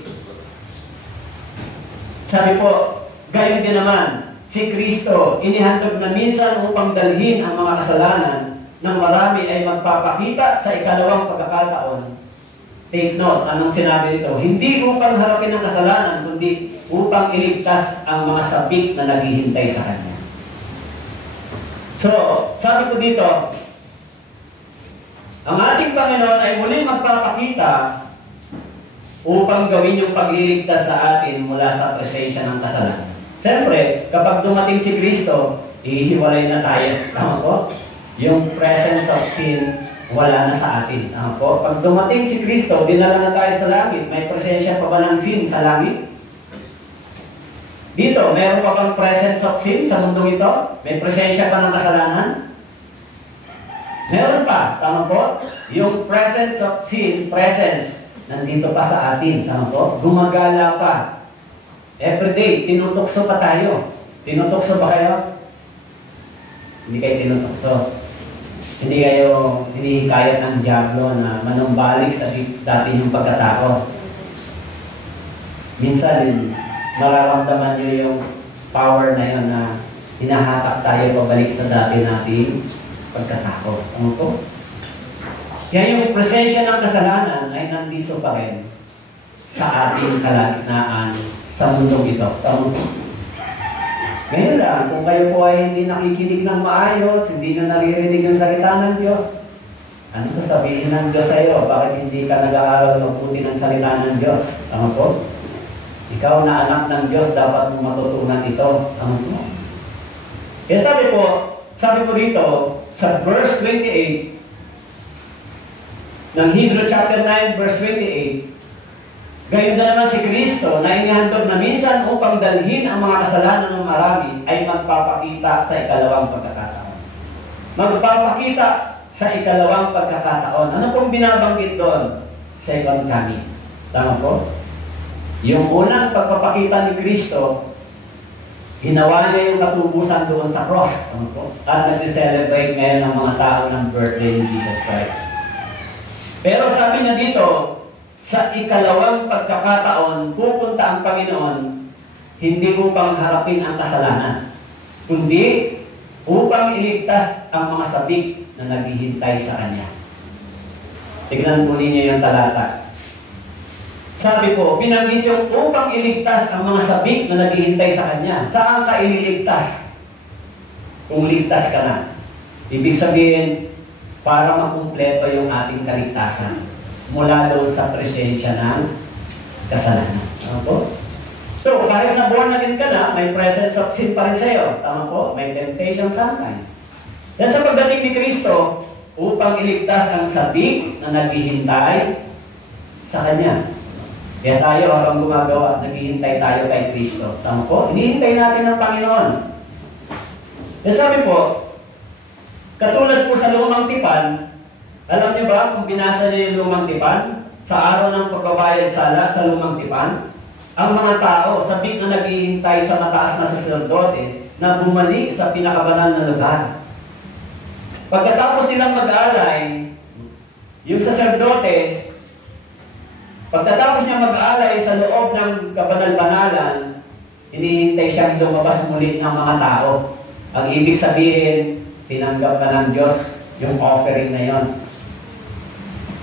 sabi po, gayon din naman, si Kristo inihandog na minsan upang dalhin ang mga kasalanan ng marami ay magpapakita sa ikalawang pagkakataon. Take note, anong sinabi dito? Hindi upang harapin ang kasalanan, kundi upang iligtas ang mga sabik na naghihintay sa Kanya. So, sabi ko dito, ang ating Panginoon ay muling magpapakita upang gawin yung pagliligtas sa atin mula sa presensya ng kasalanan. Siyempre, kapag dumating si Kristo, ihiwalay na tayo. Tama po? Yung presence of sin, wala na sa atin. Tama po? Pag dumating si Kristo, dinala na tayo sa langit. May presensya pa ba ng sin sa langit? Dito, meron pa bang presence of sin sa mundong ito? May presensya pa ng kasalanan? Meron pa. Tama po? Yung presence of sin, presence, nandito pa sa atin. Tama po? Gumagala pa. Everyday, tinutokso pa tayo. Tinutokso ba kayo? Hindi kayo tinutokso. Hindi kayo hinihikayat ng diablo na manumbalik sa dati yung pagkatao. Minsan, mararamdaman nyo yung power na yun na hinahatak tayo pabalik sa dati nating pagkatao. Ano po? Kaya yung presensya ng kasalanan ay nandito pa rin sa ating kalagitnaan sa mundong ito. Tama po? Ngayon lang, kung kayo po ay hindi nakikinig ng maayos, hindi na naririnig yung salita ng Diyos, ano sasabihin ng Diyos sa iyo? Bakit hindi ka nag-aaral mabuti ng salita ng Diyos? Tama po? Ikaw na anak ng Diyos, dapat mong matutunan ito. Tama po? Kaya sabi ko dito, sa verse 28, ng Hebrew chapter 9, verse 28, gayon na naman si Kristo na inihandog na minsan upang dalhin ang mga kasalanan ng marami ay magpapakita sa ikalawang pagkakataon. Magpapakita sa ikalawang pagkakataon. Ano pong binabanggit doon? Second coming. Tama po? Yung unang pagpapakita ni Kristo, ginawa niya yung katubusan doon sa cross. Tama po? At nagsi-celebrate ngayon ng mga tao ng birthday ni Jesus Christ. Pero sabi niya dito, sa ikalawang pagkakataon, pupunta ang Panginoon hindi upang harapin ang kasalanan, kundi upang iligtas ang mga sabik na naghihintay sa Kanya. Tignan po ninyo yung talata. Sabi po, binanggit yung upang iligtas ang mga sabik na naghihintay sa Kanya. Saan ka ililigtas? Kung ligtas ka na. Ibig sabihin, para makumpleto yung ating kaligtasan mula doon sa presensya ng kasalanan. Tama po? So, kahit na born again ka na, may presence of sin pa rin sa'yo. Tama po? May temptation sometimes. Dahil sa pagdating ni Kristo, upang iligtas ang sabik na naghihintay sa Kanya. Kaya tayo habang gumagawa, naghihintay tayo kay Kristo. Tama po? Hinihintay natin ang Panginoon. Dahil sabi po, katulad po sa lumang tipan, alam niyo ba kung binasa niyo yung lumang tipan? Sa araw ng pagbabayad sala sa lumang tipan, ang mga tao, sabik na naghihintay sa mataas na saserdote na bumalik sa pinakabanal na lugar. Pagkatapos nilang mag-alay, yung saserdote, pagkatapos niya mag-alay sa loob ng kabanal-banalan, hinihintay siyang lumabas muli ng mga tao. Ang ibig sabihin, tinanggap na ng Diyos yung offering na yon.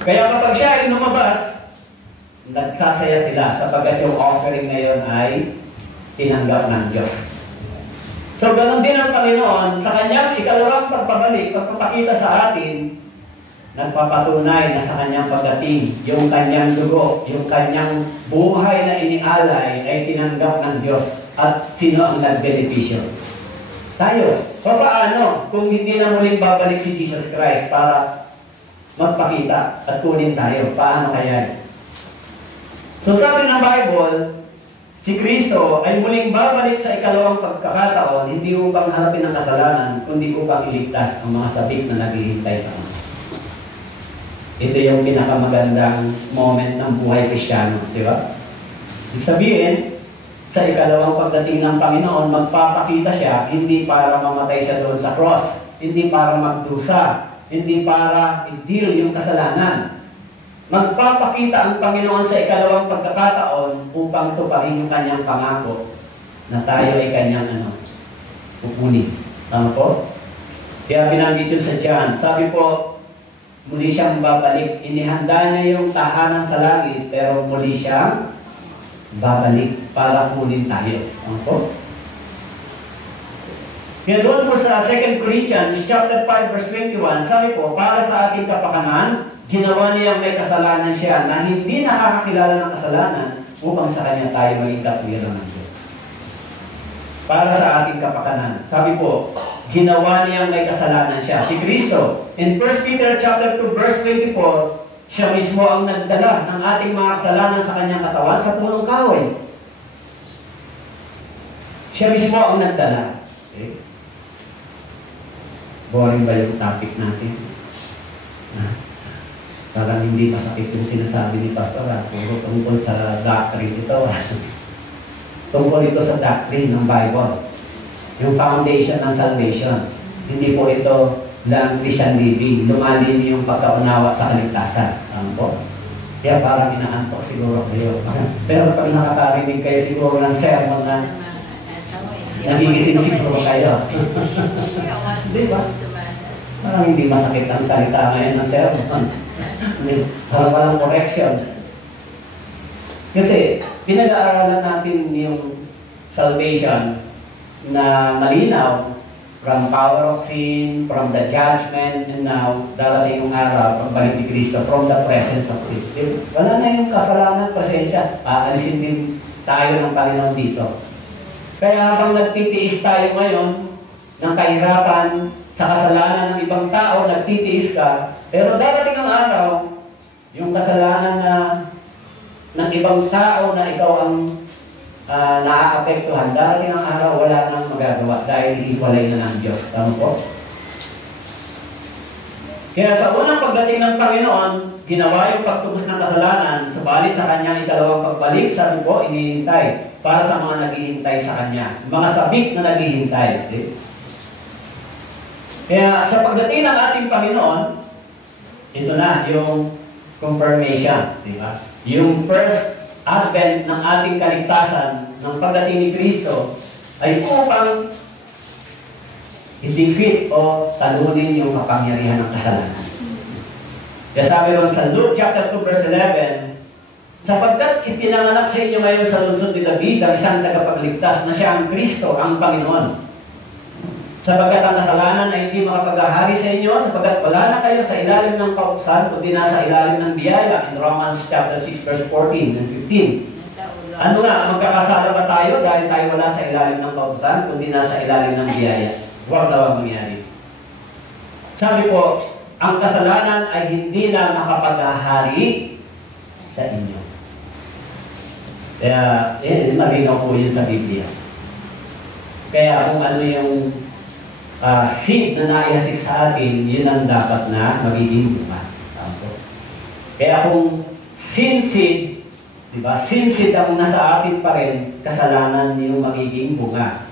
Kaya kapag siya ay lumabas, nagsasaya sila sapagkat yung offering na yon ay tinanggap ng Diyos. So, ganun din ang Panginoon, sa Kanyang ikalawang pagpabalik, pagpapakita sa atin, nagpapatunay na sa Kanyang pagdating, yung Kanyang dugo, yung Kanyang buhay na inialay ay tinanggap ng Diyos. At sino ang nagbenepisyo? Tayo. Paano kung hindi na muling babalik si Jesus Christ para magpakita at kunin tayo. Paano kaya? So sabi ng Bible, si Kristo ay muling babalik sa ikalawang pagkakataon, hindi upang harapin ang kasalanan, kundi upang iligtas ang mga sabik na naghihintay sa Kanya. Ito yung pinakamagandang moment ng buhay Kristiyano, di ba? Ibig sabihin, sa ikalawang pagdating ng Panginoon, magpapakita siya, hindi para mamatay siya doon sa cross, hindi para magdusa, hindi para i-deal yung kasalanan. Magpapakita ang Panginoon sa ikalawang pagkakataon upang tuparin yung kanyang pangako na tayo ay kanyang pupunin. Tama po? Kaya binanggit yun sa John. Sabi po, muli siyang babalik. Inihanda niya yung tahanan sa langit, pero muli siyang babalik para kunin tayo. Tama po? Kaya doon po sa 2 Corinthians chapter 5 verse 21, sabi po, para sa ating kapakanan, ginawa niyang may kasalanan siya na hindi nakakakilala ng kasalanan upang sa Kanya tayo maging katwiran ng Diyos. Para sa ating kapakanan. Sabi po, ginawa niyang may kasalanan siya. Si Kristo, in 1 Peter chapter 2 verse 24, siya mismo ang nagdala ng ating mga kasalanan sa Kanyang katawan sa punong kahoy. Siya mismo ang nagdala. Okay? Boring ba yung topic natin? Parang hindi masakit yung sinasabi ni Pastor. Puro tungkol sa doctrine ito. Tungkol ito sa doctrine ng Bible. Yung foundation ng salvation. Hindi po ito lang Christian living. Lumalim yung pagkaunawa sa kaligtasan. Po? Kaya parang inaantok siguro kayo. Pero pag nakakarinig kayo siguro ng sermon na nagigising siguro kayo. Di ba? Parang hindi masakit ang salita ngayon ng sermon. Parang walang correction. Kasi pinag-aaralan natin yung salvation na malinaw from power of sin, from the judgment, and now darating yung araw, pagbalik ni Kristo, from the presence of sin. Wala na yung kasalanan, pasensya. Aalisin din tayo ng Panginoon dito. Kaya habang nagtitiis tayo ngayon ng kahirapan sa kasalanan ng ibang tao, nagtitiis ka, pero darating ang araw, yung kasalanan ng ibang tao na ikaw ang naaapektuhan, darating ang araw, wala nang magagawa dahil hiwalay na ng Diyos. Tama po? Kaya sa unang pagdating ng Panginoon, ginawa yung pagtubos ng kasalanan, subalit sa Kanyang ikalawang pagbalik, sabi po, inihintay para sa mga naghihintay sa Kanya. Mga sabik na naghihintay. Okay? Kaya sa pagdating ng ating Panginoon, ito na yung confirmation. Diba? Yung first advent ng ating kaligtasan, ng pagdating ni Kristo, ay upang i-defeat o talunin yung kapangyarihan ng kasalanan. Kaya sabi ron sa Luke chapter 2 verse 11, sapagkat ipinanganak sa inyo ngayon sa lungsod ni David ang isang tagapagligtas na siya ang Kristo, ang Panginoon. Sapagkat ang kasalanan ay hindi makapaghahari sa inyo, sapagkat wala na kayo sa ilalim ng kautusan, kundi nasa ilalim ng biyaya, in Romans chapter 6 verse 14 and 15. Ano nga, magkakasala ba tayo dahil tayo wala sa ilalim ng kautusan, kundi nasa ilalim ng biyaya? Huwag daw ang mangyari. Sabi po, ang kasalanan ay hindi na makapaghahari sa inyo. Kaya, malinaw po yun sa Biblia. Kaya kung ano yung seed na naihasik sa atin, yun ang dapat na magiging bunga. Kaya kung sin seed, diba? Sin seed ang nasa atin pa rin, kasalanan yung magiging bunga.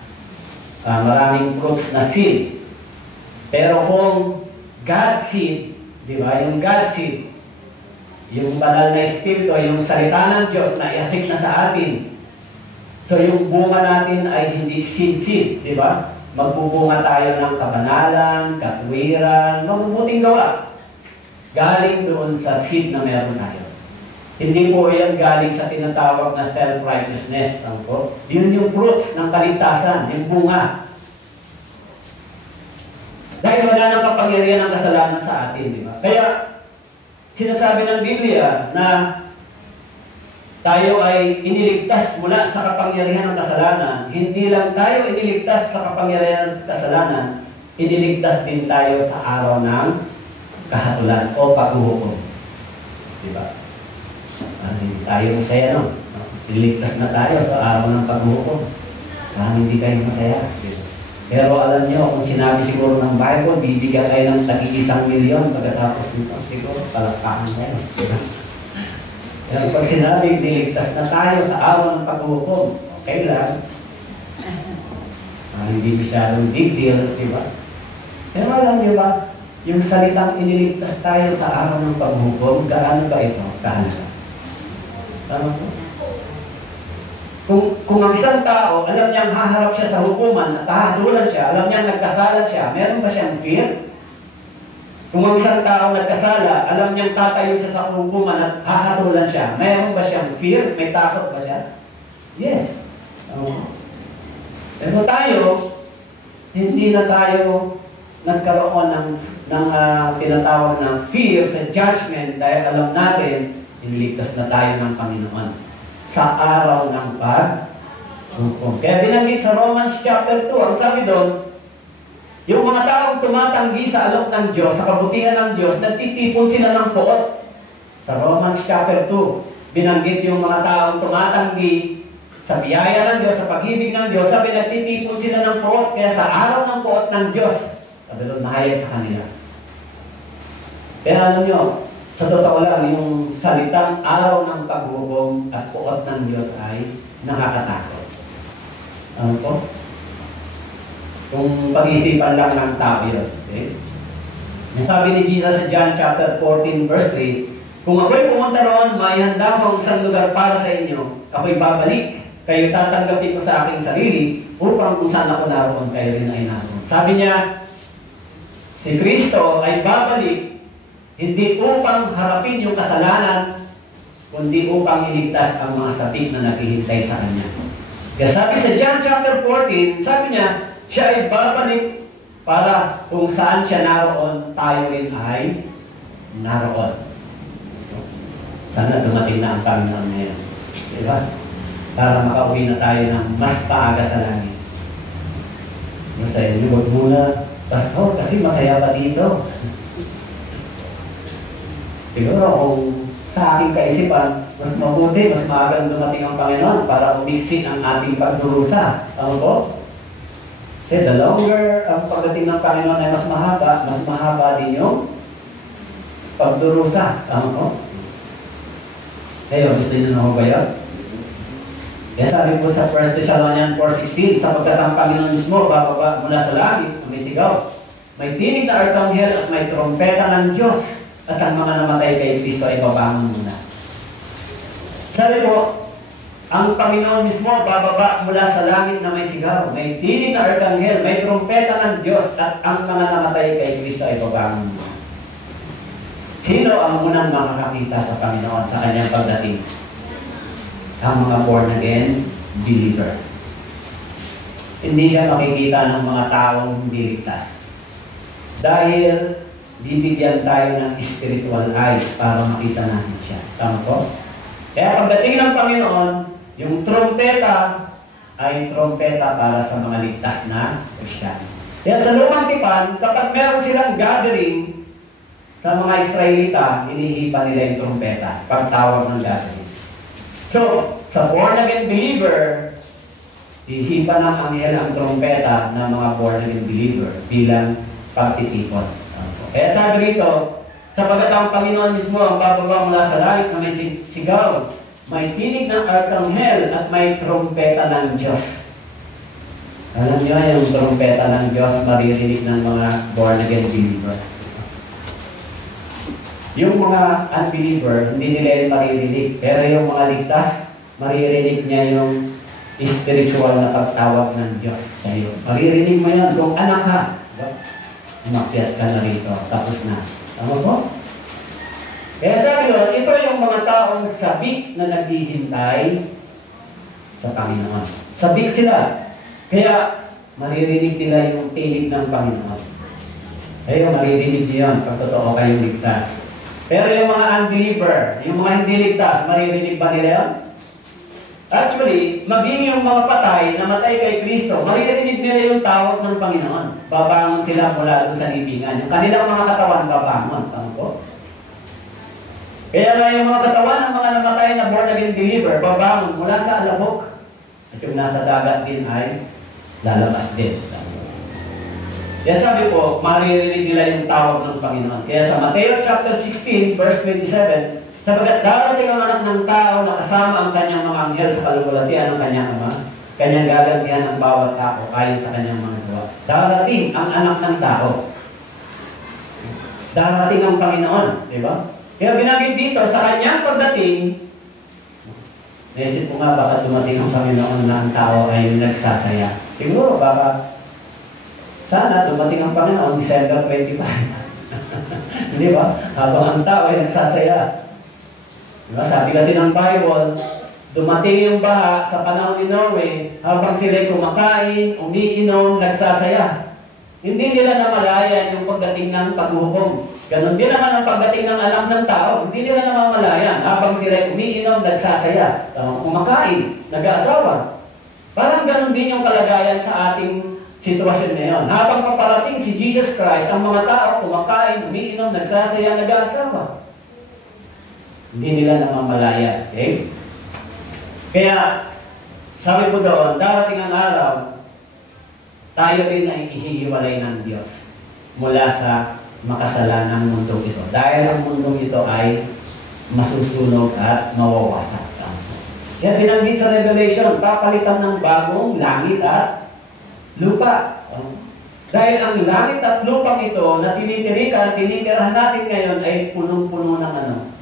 Maraming fruits na seed. Pero kung God seed, di ba? Yung God seed, yung banal na espiritu, yung salita ng Diyos na iasik na sa atin. So yung bunga natin ay hindi seed, di ba? Magbubunga tayo ng kabanalan, katwiran, mabubuting gawa. Galing doon sa seed na meron tayo. Hindi po yan galing sa tinatawag na self-righteousness. Yun yung fruits ng kaligtasan, yung bunga. Dahil wala nang kapangyarihan ng kasalanan sa atin, di ba? Kaya, sinasabi ng Biblia na tayo ay iniligtas mula sa kapangyarihan ng kasalanan. Hindi lang tayo iniligtas sa kapangyarihan ng kasalanan, iniligtas din tayo sa araw ng kahatulan o paghuhukom. Diba? Hindi tayo masaya, no? Iligtas na tayo sa araw ng paghuhukom. Hindi tayo masaya. Pero alam niyo, kung sinabi siguro ng Bible, bibigyan kayo ng tagi-1,000,000 pagkatapos nito, siguro palakpakan kayo. Pero pag sinabi, niligtas na tayo sa araw ng paghuhukom, okay lang. Hindi masyadong big deal, di ba? Pero alam niyo ba, yung salitang iniligtas tayo sa araw ng paghuhukom, gaano ba ito? Kahalaga. Tama po? Kung ang isang tao, alam niyang haharap siya sa hukuman at hahadulan siya, alam niyang nagkasala siya, meron ba siyang fear? Kung ang isang tao nagkasala, alam niyang tatayo siya sa hukuman at hahadulan siya, meron ba siyang fear? May takot ba siya? Yes. Pero tayo, hindi na tayo nagkaroon ng tinatawag ng fear sa judgment dahil alam natin, iniligtas na tayo ng Panginoon sa araw ng paghukom. Kaya binanggit sa Romans chapter 2, ang sabi doon, yung mga taong tumatanggi sa alok ng Diyos, sa kabutihan ng Diyos, nagtitipon sila ng puot. Sa Romans chapter 2, binanggit yung mga taong tumatanggi sa biyaya ng Diyos, sa pag-ibig ng Diyos, sabi nagtitipon sila ng puot, kaya sa araw ng puot ng Diyos, sabi doon, nahayag sa kanila. Kaya alam nyo, sa totoo lang, yung salitang araw ng paghukom at puot ng Diyos ay nakakatakot. Ano po? Kung pag-isipan lang ng tao yun. Okay? Sabi ni Jesus sa John chapter 14 verse 3, kung ako'y pumunta roon, may handa ko ang isang lugar para sa inyo. Ako'y babalik, kayo tatanggapin ko sa aking sarili, upang kung saan ako naroon, kayo rin ay naroon. Sabi niya, si Kristo ay babalik hindi upang harapin yung kasalanan, kundi upang iligtas ang mga sabik na naghihintay sa Kanya. Kaya sabi sa John chapter 14, sabi niya, siya ay babalik para kung saan siya naroon, tayo rin ay naroon. Sana dumating na ang Panginoon ngayon. Diba? Para makauwi na tayo ng mas paaga sa langit. Masaya niyo, wag muna, Pastor, kasi masaya pa dito. Siguro kung sa aking kaisipan, mas mabuti, mas maagang dumating ang Panginoon para umiksi ang ating pagdurusa. Tama po? Kasi the longer ang pagdating ng Panginoon ay mas mahaba din yung pagdurusa. Tama po? Kayo, gusto niyo na ho ba yun? Kaya sabi po sa 1 Thessalonians 4:16, sapagkat ang Panginoon mismo bababa mula sa langit, umisigaw. May tinig na arkanghel at may trompeta ng Diyos. At ang mga namatay kay Kristo ay babangon muna. Sabi po, ang Panginoon mismo bababa mula sa langit na may sigaw. May tinig na arkanghel, may trompeta ng Diyos, at ang mga namatay kay Kristo ay babangon muna. Sino ang unang makakakita sa Panginoon sa kanyang pagdating? Ang mga born again believer. Hindi siya makikita ng mga taong hindi ligtas. Dahil bibigyan tayo ng spiritual eyes para makita natin siya. Tama po? Kaya pagdating ng Panginoon, yung trompeta ay trompeta para sa mga ligtas na Kristiyano. Kaya sa Lumang Tipan, kapag meron silang gathering sa mga Israelita, inihipa nila yung trompeta, pagtawag ng gathering. So, sa born-again believer, ihipa ng anghel ang trompeta ng mga born-again believer bilang pagtitipon. Kaya sabi rito, sapagkat ang Panginoon mismo ang bababa mula sa langit na may sigaw, may tinig ng arkanghel at may trompeta ng Diyos. Alam niyo, yung trompeta ng Diyos maririnig ng mga born-again believer. Yung mga unbeliever, hindi nila yung maririnig. Pero yung mga ligtas, maririnig niya yung spiritual na pagtawag ng Diyos sa iyo. Maririnig mo yan kung anak ka. Umakyat ka na rito, tapos na. Tama po? Kaya sabi doon, ito yung mga taong sabik na naghihintay sa Panginoon. Sabik sila. Kaya maririnig nila yung tinig ng Panginoon. Kaya maririnig niyo yun pag totoo kayong ligtas. Pero yung mga unbeliever, yung mga hindi ligtas, maririnig ba nila yun? Actually, maging yung mga patay na matay kay Kristo, maririnig nila yung tawag ng Panginoon. Babangon sila mula doon sa libingan. Yung kanilang mga katawan babangon. Tama po? Kaya nga yung mga katawan ng mga namatay na born again believer, babangon mula sa alabok. At yung nasa dagat din ay lalabas din. Kaya sabi po, maririnig nila yung tawag ng Panginoon. Kaya sa Mateo chapter 16, verse 27, sabagat darating ang anak ng tao na kasama ang kanyang mga anghel sa kalulatian ng kanyang ama, kanyang gagantihan ang bawat tao ayon sa kanyang mga gawa. Darating ang anak ng tao. Darating ang Panginoon. Di ba? Kaya binanggit dito, sa kanyang pagdating, naisip ko nga baka dumating ang Panginoon na ang tao ay nagsasaya. Siguro baka sana dumating ang Panginoon December 25. Hindi ba? Habang ang tao ay nagsasaya. Diba? Sabi kasi ng Bible, dumating yung baha sa panahon ni Noe, habang sila'y kumakain, umiinom, nagsasaya. Hindi nila namalayan yung pagdating ng paghuhukom. Ganon din naman ang pagdating ng anak ng tao, hindi nila namamalayan. Habang sila'y umiinom, nagsasaya. Kumakain, nag-aasawa. Parang ganon din yung kalagayan sa ating sitwasyon ngayon. Habang paparating si Jesus Christ, ang mga tao kumakain, umiinom, nagsasaya, nag-aasawa. Hindi nila namamalayan. Okay? Kaya, sabi ko doon, darating ang araw, tayo rin ay ihihiwalay ng Diyos mula sa makasalanang mundong ito. Dahil ang mundong ito ay masusunog at mawawasak. Kaya binanggit sa Revelation, papalitan ng bagong langit at lupa. Dahil ang langit at lupang ito na tinitirahan natin ngayon ay punong-puno ng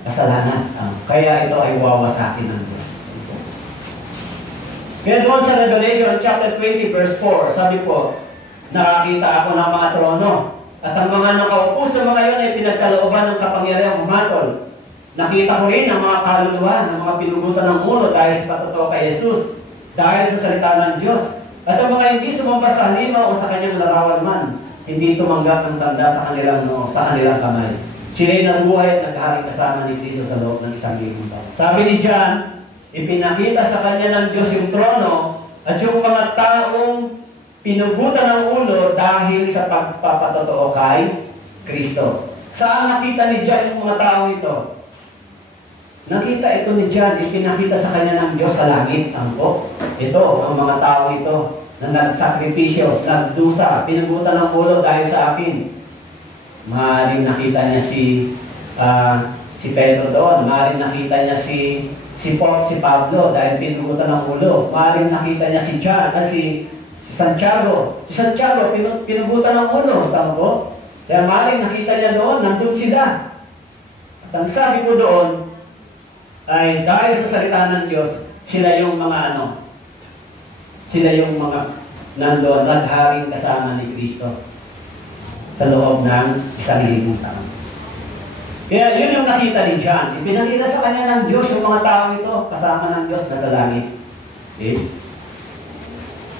kasalanan. Kaya ito ay wawasakin ng Diyos. Kaya doon sa Revelation chapter 20 verse 4, sabi po, nakakita ako ng mga trono at ang mga nakaupo sa mga yun ay pinagkalooban ng kapangyarihang humatol. Nakita ko rin ang mga kaluluwa ng mga pinugutan ng ulo dahil sa patotoo kay Jesus, dahil sa salita ng Diyos. At ang mga hindi sumamba sa halimaw o sa kanyang larawan man, hindi tumanggap ng tanda sa kanilang kamay. Sila'y nabuhay at naghari kasama ni Kristo sa loob ng 1,000 taon. Sabi ni John, ipinakita sa kanya ng Diyos yung trono at yung mga taong pinugutan ng ulo dahil sa pagpapatotoo kay Kristo. Saan nakita ni John yung mga tao ito? Nakita ito ni John, ipinakita sa kanya ng Diyos sa langit. Ito, ang mga tao ito na nagsakripisyo, nagdusa, pinugutan ng ulo dahil sa akin. Maaaring nakita niya si Pedro doon. Maaaring nakita niya si Pablo dahil pinugutan ng ulo. Maaaring nakita niya si Santiago. Si Santiago, pinugutan ng ulo. Tama po? Kaya maaaring nakita niya doon, nandun sila. At ang sabi ko doon, ay dahil sa salita ng Diyos, sila yung mga sila yung mga nandoon, nagharing kasama ni Kristo sa loob ng 1,000 taon. Kaya yun yung nakita ni John. Ipinakita sa kanya ng Diyos yung mga tao ito, kasama ng Diyos na sa langit. Okay?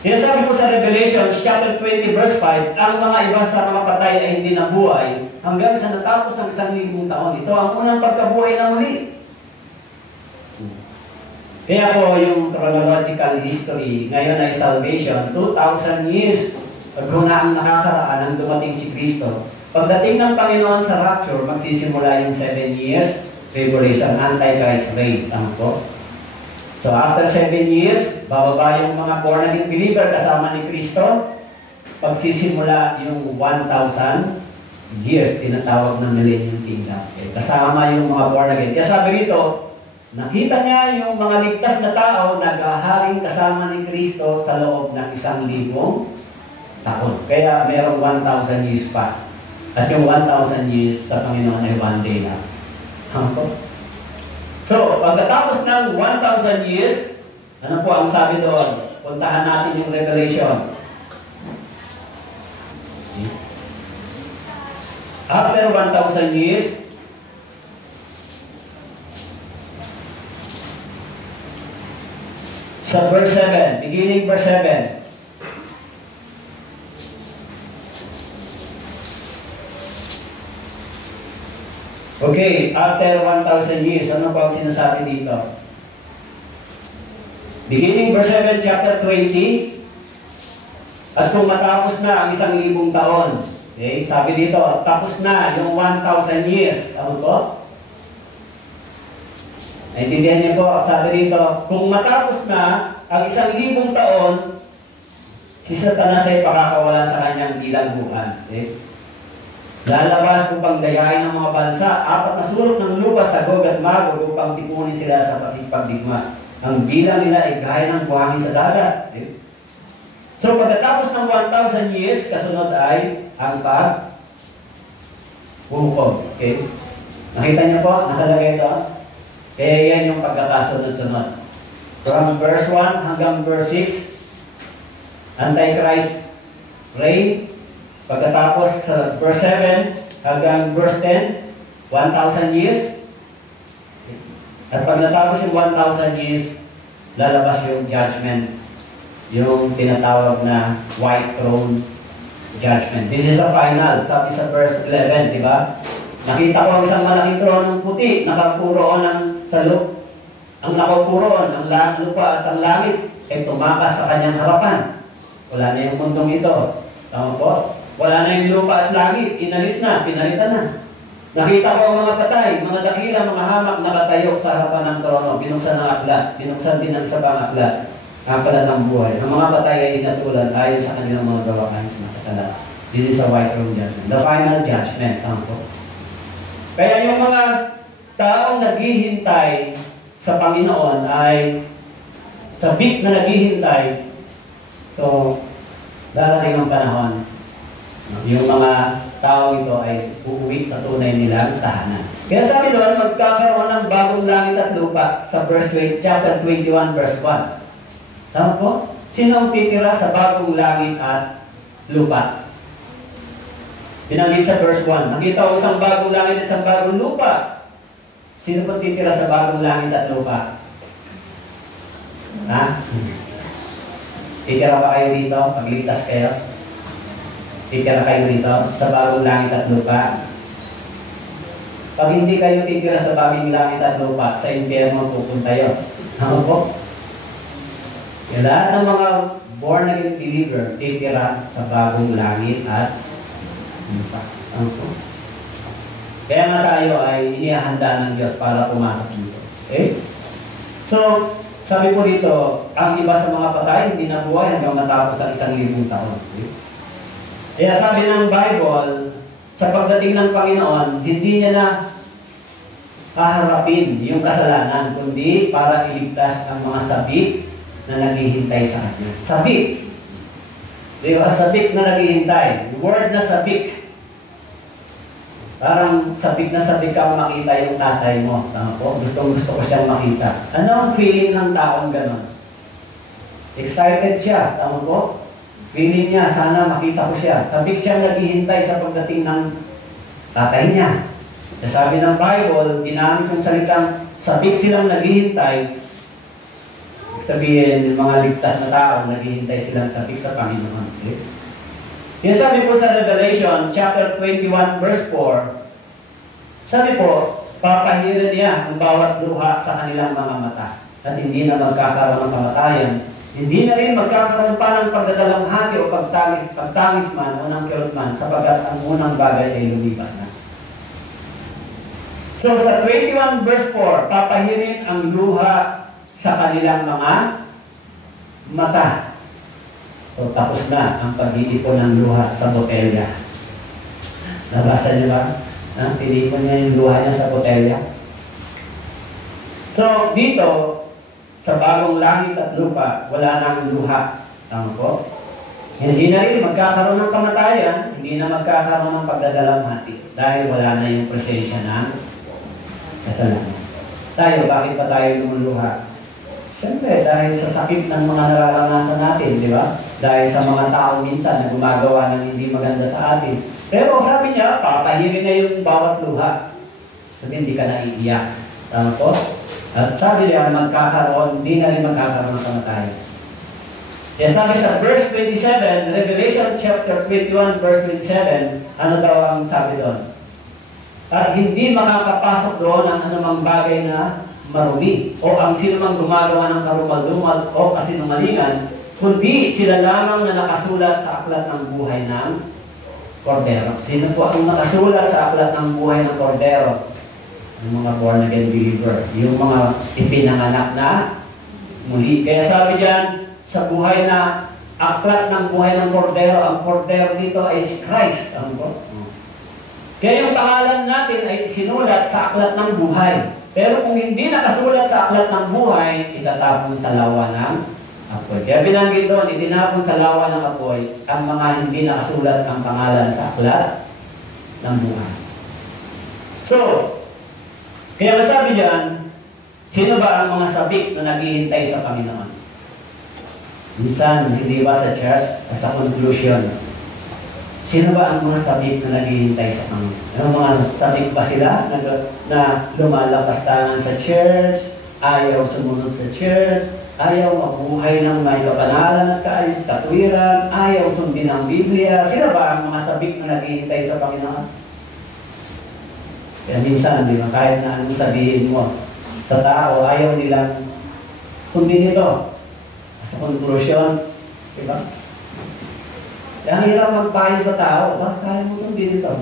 Kaya sabi ko sa Revelation, chapter 20, verse 5, ang mga iba sa mga patay ay hindi nabuhay hanggang sa natapos ang 1,000 taon. Ito ang unang pagkabuhay na muli. Kaya po yung chronological history, ngayon ay salvation, 2,000 years ago na ang nakakaraan nang dumating si Kristo. Pagdating ng Panginoon sa rapture, magsisimula yung 7 years tribulation, anti-Christ reign. Tama po? So after 7 years, bababa yung mga born again believer kasama ni Kristo. Pagsisimula yung 1,000 years, tinatawag ng Millennium Kingdom. Okay? Kasama yung mga born again. Kaya sabi rito, nakita niya yung mga ligtas na tao naghaharing kasama ni Kristo sa loob ng 1,000 taon. Kaya merong 1,000 years pa. At yung 1,000 years sa Panginoon ay 1 day lang. So, pagkatapos ng 1,000 years, ano po ang sabi doon? Puntahan natin yung Revelation. After 1,000 years, sa verse 7, beginning verse 7. Okay, after 1,000 years, ano pa ang sinasabi dito? Beginning verse 7, chapter 20. At kung matapos na ang 1,000 taon, okay, sabi dito, tapos na yung 1,000 years. Tama po? Naintindihan niyo po, sabi dito, kung matapos na ang 1,000 taon, si Satanas ay pakakawalan sa kanyang bilangguan. Okay? Lalabas upang dayain ng mga bansa, 4 na sulok ng lupa sa Gog at Magog upang tipunin sila sa pakikipagdigma. Ang bilang nila ay gaya ng buhangin sa dagat. Okay? So pagkatapos ng 1,000 years, kasunod ay ang pag-hukom. Okay? Nakita niyo po, nakalagay ito. Kaya yan yung pagkakasunod-sunod. From verse 1 hanggang verse 6, Antichrist reign. Pagkatapos sa verse 7 hanggang verse 10, 1,000 years. At pag natapos yung 1,000 years, lalabas yung judgment. Yung tinatawag na white throne judgment. This is the final. Sabi sa verse 11, di ba? Nakita ko ang isang malaking tronong puti, nakapuroon ng saluk. Ang nakapuroon, ang lupa at ang langit, ay tumakas sa kanyang harapan. Wala na yung mundong ito. Tama po? Wala na yung lupa at langit. Inalis na, pinalitan na. Nakita ko ang mga patay, mga dakila, mga hamak nakatayo sa harapan ng trono. Binuksan ng aklat. Binuksan din ng isa pang aklat. Ang aklat ng buhay. Ang mga patay ay inatulan ayon sa kanilang mga gawain sa nakatalat. This is a white throne judgment. The final judgment. Tama po? Kaya yung mga taong naghihintay sa Panginoon ay sabik na naghihintay. So, darating ang panahon. Yung mga tao ito ay uuwi sa tunay nilang tahanan. Kaya sabi doon, magkakaroon ng bagong langit at lupa sa verse 20, chapter 21, verse 1. Tama po? Sino ang titira sa bagong langit at lupa? Pinanggit sa verse 1. Nakita ko isang bagong langit at isang bagong lupa. Sino po titira sa bagong langit at lupa? Ha? Titira ba kayo dito? Pagligtas kayo? Titira kayo dito sa bagong langit at lupa? Pag hindi kayo titira sa bagong langit at lupa, sa impyerno pupunta yun. Ano po? Yung lahat ng mga born again believer titira sa bagong langit at lupa. Ano po? Kaya nga tayo ay inihahanda ng Diyos para pumasok dito. Okay? So, sabi po dito, ang iba sa mga patay hindi nabuhay hanggang matapos ang 1,000 taon. Okay? Kaya sabi ng Bible, sa pagdating ng Panginoon, hindi niya na haharapin yung kasalanan, kundi para iligtas ang mga sabik na naghihintay sa Kanya. Sabik. Di ba? Sabik na naghihintay. The word na sabik. Parang sabik na sabik ka makita yung tatay mo. Tama po? Gusto ko siyang makita. Ano ang feeling ng taong ganon? Excited siya. Tama po? Feeling niya, sana makita ko siya. Sabik siya naghihintay sa pagdating ng tatay niya. Sabi ng Bible, ginamit yung salitang sabik silang naghihintay. Sabihin, yung mga ligtas na tao, naghihintay silang sabik sa Panginoon. Okay? Yung sabi po sa Revelation, chapter 21, verse 4, sabi po, papahirin niya ang bawat luha sa kanilang mga mata at hindi na magkakaroon ng kamatayan. Hindi na rin magkakaroon pa ng pagdadalamhati o pagtangis man o ng kirot man sapagkat ang unang bagay ay lumipas na. So sa 21 verse 4, papahirin ang luha sa kanilang mga mata. So tapos na ang pag-iipon ng luha sa botelya. Nabasa niyo ba? Tinipon niya yung luha niya sa botelya. So dito, sa bagong langit at lupa, wala nang luha. Tama po? Hindi na rin magkakaroon ng kamatayan, hindi na magkakaroon ng pagdadalamhati dahil wala na yung presensya ng kasalanan. Tayo, bakit pa tayo lumuluha? Siyempre, dahil sa sakit ng mga nararanasan natin, di ba? Dahil sa mga tao minsan na gumagawa ng hindi maganda sa atin. Pero sabi niya, papahirin na yung bawat luha. Sabi, hindi ka naiiyak. Tama po? At sabi niya, hindi na rin magkakaroon ng kamatayan. Kaya sabi sa verse 27, Revelation chapter 21, verse 27, ano daw ang sabi doon? At hindi makakapasok doon ang anumang bagay na marumi o ang sino mang gumagawa ng karumal-dumal o kasinungalingan, kundi sila lamang na nakasulat sa aklat ng buhay ng Kordero. Sino po ang nakasulat sa aklat ng buhay ng Kordero? Yung mga born again believer, yung mga ipinanganak na muli. Kaya sabi diyan, sa buhay na aklat ng buhay ng Kordero, ang Kordero dito ay si Christ. Ano po? Kaya yung pangalan natin ay sinulat sa aklat ng buhay. Pero kung hindi nakasulat sa aklat ng buhay, itatapon sa lawa ng apoy. Kaya binanggit doon, itinapon sa lawa ng apoy ang mga hindi nakasulat ang pangalan sa aklat ng buhay. So, kaya masabi diyan, sino ba ang mga sabik na naghihintay sa Panginoon? Minsan, hindi ba sa church, as a conclusion, sino ba ang mga sabik na naghihintay sa Panginoon? Ang mga sabik ba sila na lumalapastangan sa church, ayaw sumunod sa church, ayaw mabuhay ng may kapanalan at kaayos katwiran, ayaw sundin ang Biblia? Sino ba ang mga sabik na naghihintay sa Panginoon? Kaya minsan, di ba, kahit na anong sabihin mo sa tao, ayaw nilang sundin ito. Sa conclusion, di ba? Kaya ang hirap magpayo sa tao, bakit kaya mo sundin ito?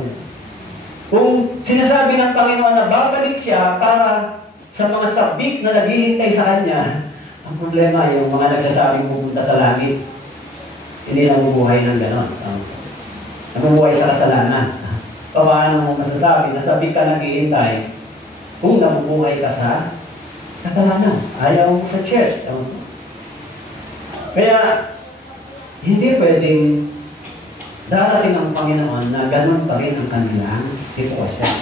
Kung sinasabi ng Panginoon na babalik siya para sa mga sabik na naghihintay sa Kanya, ang problema yung mga nagsasabing pupunta sa langit, hindi lang bubuhay ng gano'n. Nabubuhay sa kasalanan. Paano mo masasabi na sabik ka naghihintay kung nabubuhay ka sa kasalanan? Ayaw mo sa church. Kaya, hindi pwedeng darating ang Panginoon na gano'n pa rin ang kanilang sitwasyon.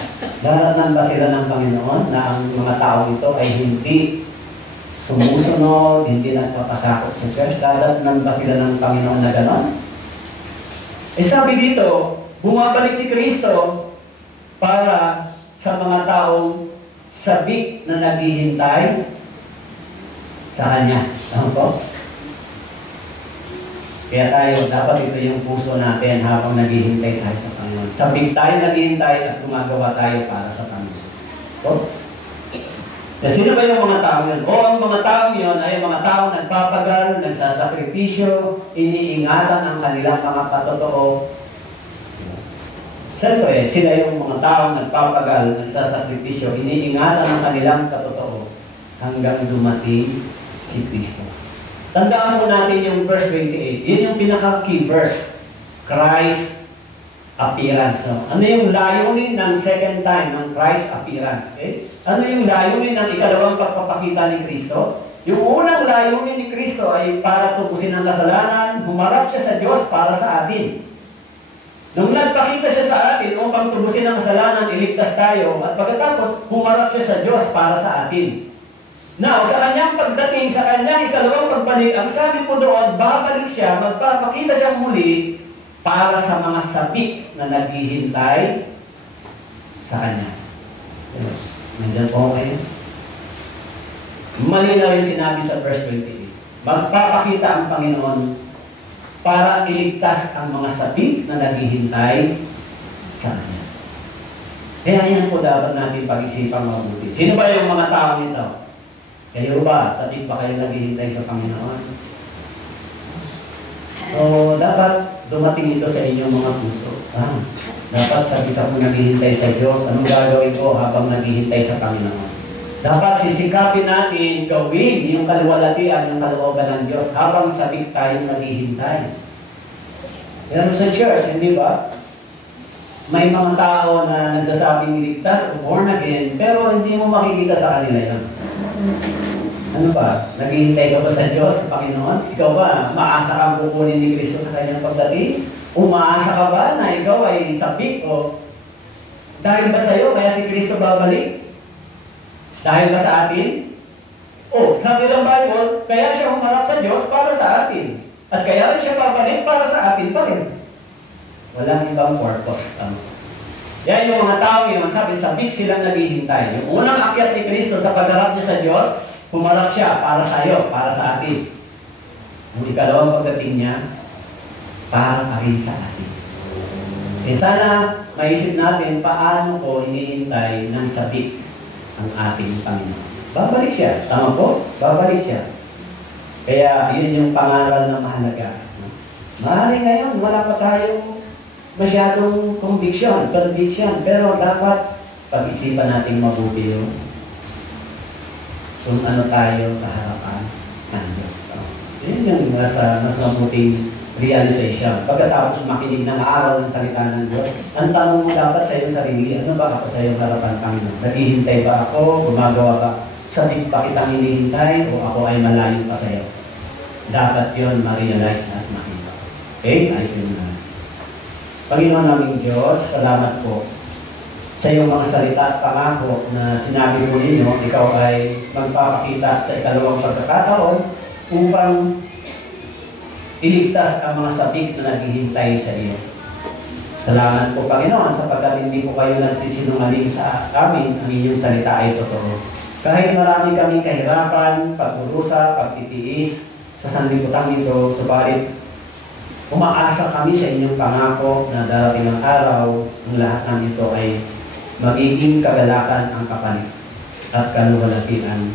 Daratnan ba sila ng Panginoon na ang mga tao ito ay hindi sumusunod, hindi nagpapasakot sa church? Daratnan ba sila ng Panginoon na gano'n? Eh sabi dito, bumabalik si Kristo para sa mga taong sabik na naghihintay sa Kanya. Tama po? Kaya tayo, dapat ito yung puso natin habang naghihintay tayo sa Panginoon. Sabik tayo naghihintay at gumagawa tayo para sa Panginoon. So, sino ba yung mga tao yun? O ang mga tao yun ay mga tao nagpapagal, nagsasakripisyo, iniingatan ang kanilang mga patotoo. Siyempre, sila yung mga tao nagpapagal, nagsasakripisyo, iniingatan ang kanilang patotoo hanggang dumating si Kristo. Tandaan po natin yung verse 28. Yun yung pinaka-key verse. Christ appearance. So, ano yung layunin ng second time ng Christ appearance? Okay? Ano yung layunin ng ikalawang pagpapakita ni Kristo? Yung unang layunin ni Kristo ay para tubusin ang kasalanan, humarap siya sa Diyos para sa atin. Nung nagpakita siya sa atin upang tubusin ang kasalanan, iligtas tayo, at pagkatapos, humarap siya sa Diyos para sa atin. Now, sa kanyang pagdating, sa kanyang ikalawang pagbalik, ang sabi po doon, babalik siya, magpapakita siyang muli para sa mga sabik na naghihintay sa kanya. Nandiyan po kayo? Malinaw yung sinabi sa verse 28. Magpapakita ang Panginoon para iligtas ang mga sabik na naghihintay sa kanya. Kaya yan po dapat natin pag-isipang mabuti. Sino ba yung mga tao nito? Kayo ba? Sabik ba kayo naghihintay sa Panginoon? So, dapat dumating ito sa inyong mga puso. Dapat sabi sa kung naghihintay sa Diyos, anong gagawin ko habang naghihintay sa Panginoon? Dapat sisikapin natin gawin yung kaluwalhatian, yung kalooban ng Diyos habang sabik tayong naghihintay. Yan sa church, hindi ba? May mga tao na nagsasabing ligtas o born again, pero hindi mo makikita sa kanila yan. Ano ba? Naghihintay ka ba sa Diyos, sa Panginoon? Ikaw ba, maasa kang kukunin ni Kristo sa kanyang pagdating? Umaasa ka ba na ikaw ay sabik o dahil ba sa iyo kaya si Kristo babalik? Dahil ba sa atin? O, sabi ng Bible, kaya siya humarap sa Diyos para sa atin. At kaya rin siya babalik para sa atin pa rin. Walang ibang purpose. Yan yung mga tao yun, sabi, sabik silang naghihintay. Yung unang akyat ni Kristo sa pagharap niya sa Diyos, humarap siya para sa iyo, para sa atin. Yung ikalawang pagdating niya, para pa rin sa atin. Eh sana maisip natin paano ko hinihintay ng sabik ang ating Panginoon. babalik siya. Tama po? Babalik siya. Kaya yun yung pangaral na mahalaga. Maaaring ngayon, wala pa tayong masyadong conviction, pero dapat pag-isipan natin mabuti yun kung ano tayo sa harapan ng Diyos. Yun yung mas mabuting realization. Pagkatapos makinig ng aral ng salita ng Diyos, ang tanong mo dapat sa iyong sarili, ano ba ako sa iyong harapan, Panginoon? Naghihintay ba ako? Gumagawa ba? Sabik pa kitang hinihintay o ako ay malayo pa sa iyo? Dapat yun ma-realize at makita. Okay? Ay yun na. Panginoon naming Diyos, salamat po sa iyong mga salita at pangako na sinabi mo ninyo, ikaw ay magpapakita sa ikalawang pagkakataon upang iligtas ang mga sabik na naghihintay sa iyo. Salamat po, Panginoon, sapagkat hindi po kayo nagsisinungaling sa amin, ang inyong salita ay totoo. Kahit marami kami kahirapan, pagkurusa, pagtitiis sa sanlibutan nito, subalit umaasa kami sa inyong pangako na darating ang araw, ang lahat ng ito ay magiging kagalakan ang kapalit at kaluwalhatian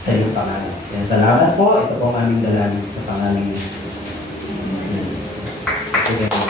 sa iyong pangalan. Kaya salamat po, ito po ang aming dalangin sa pangalan ng Diyos.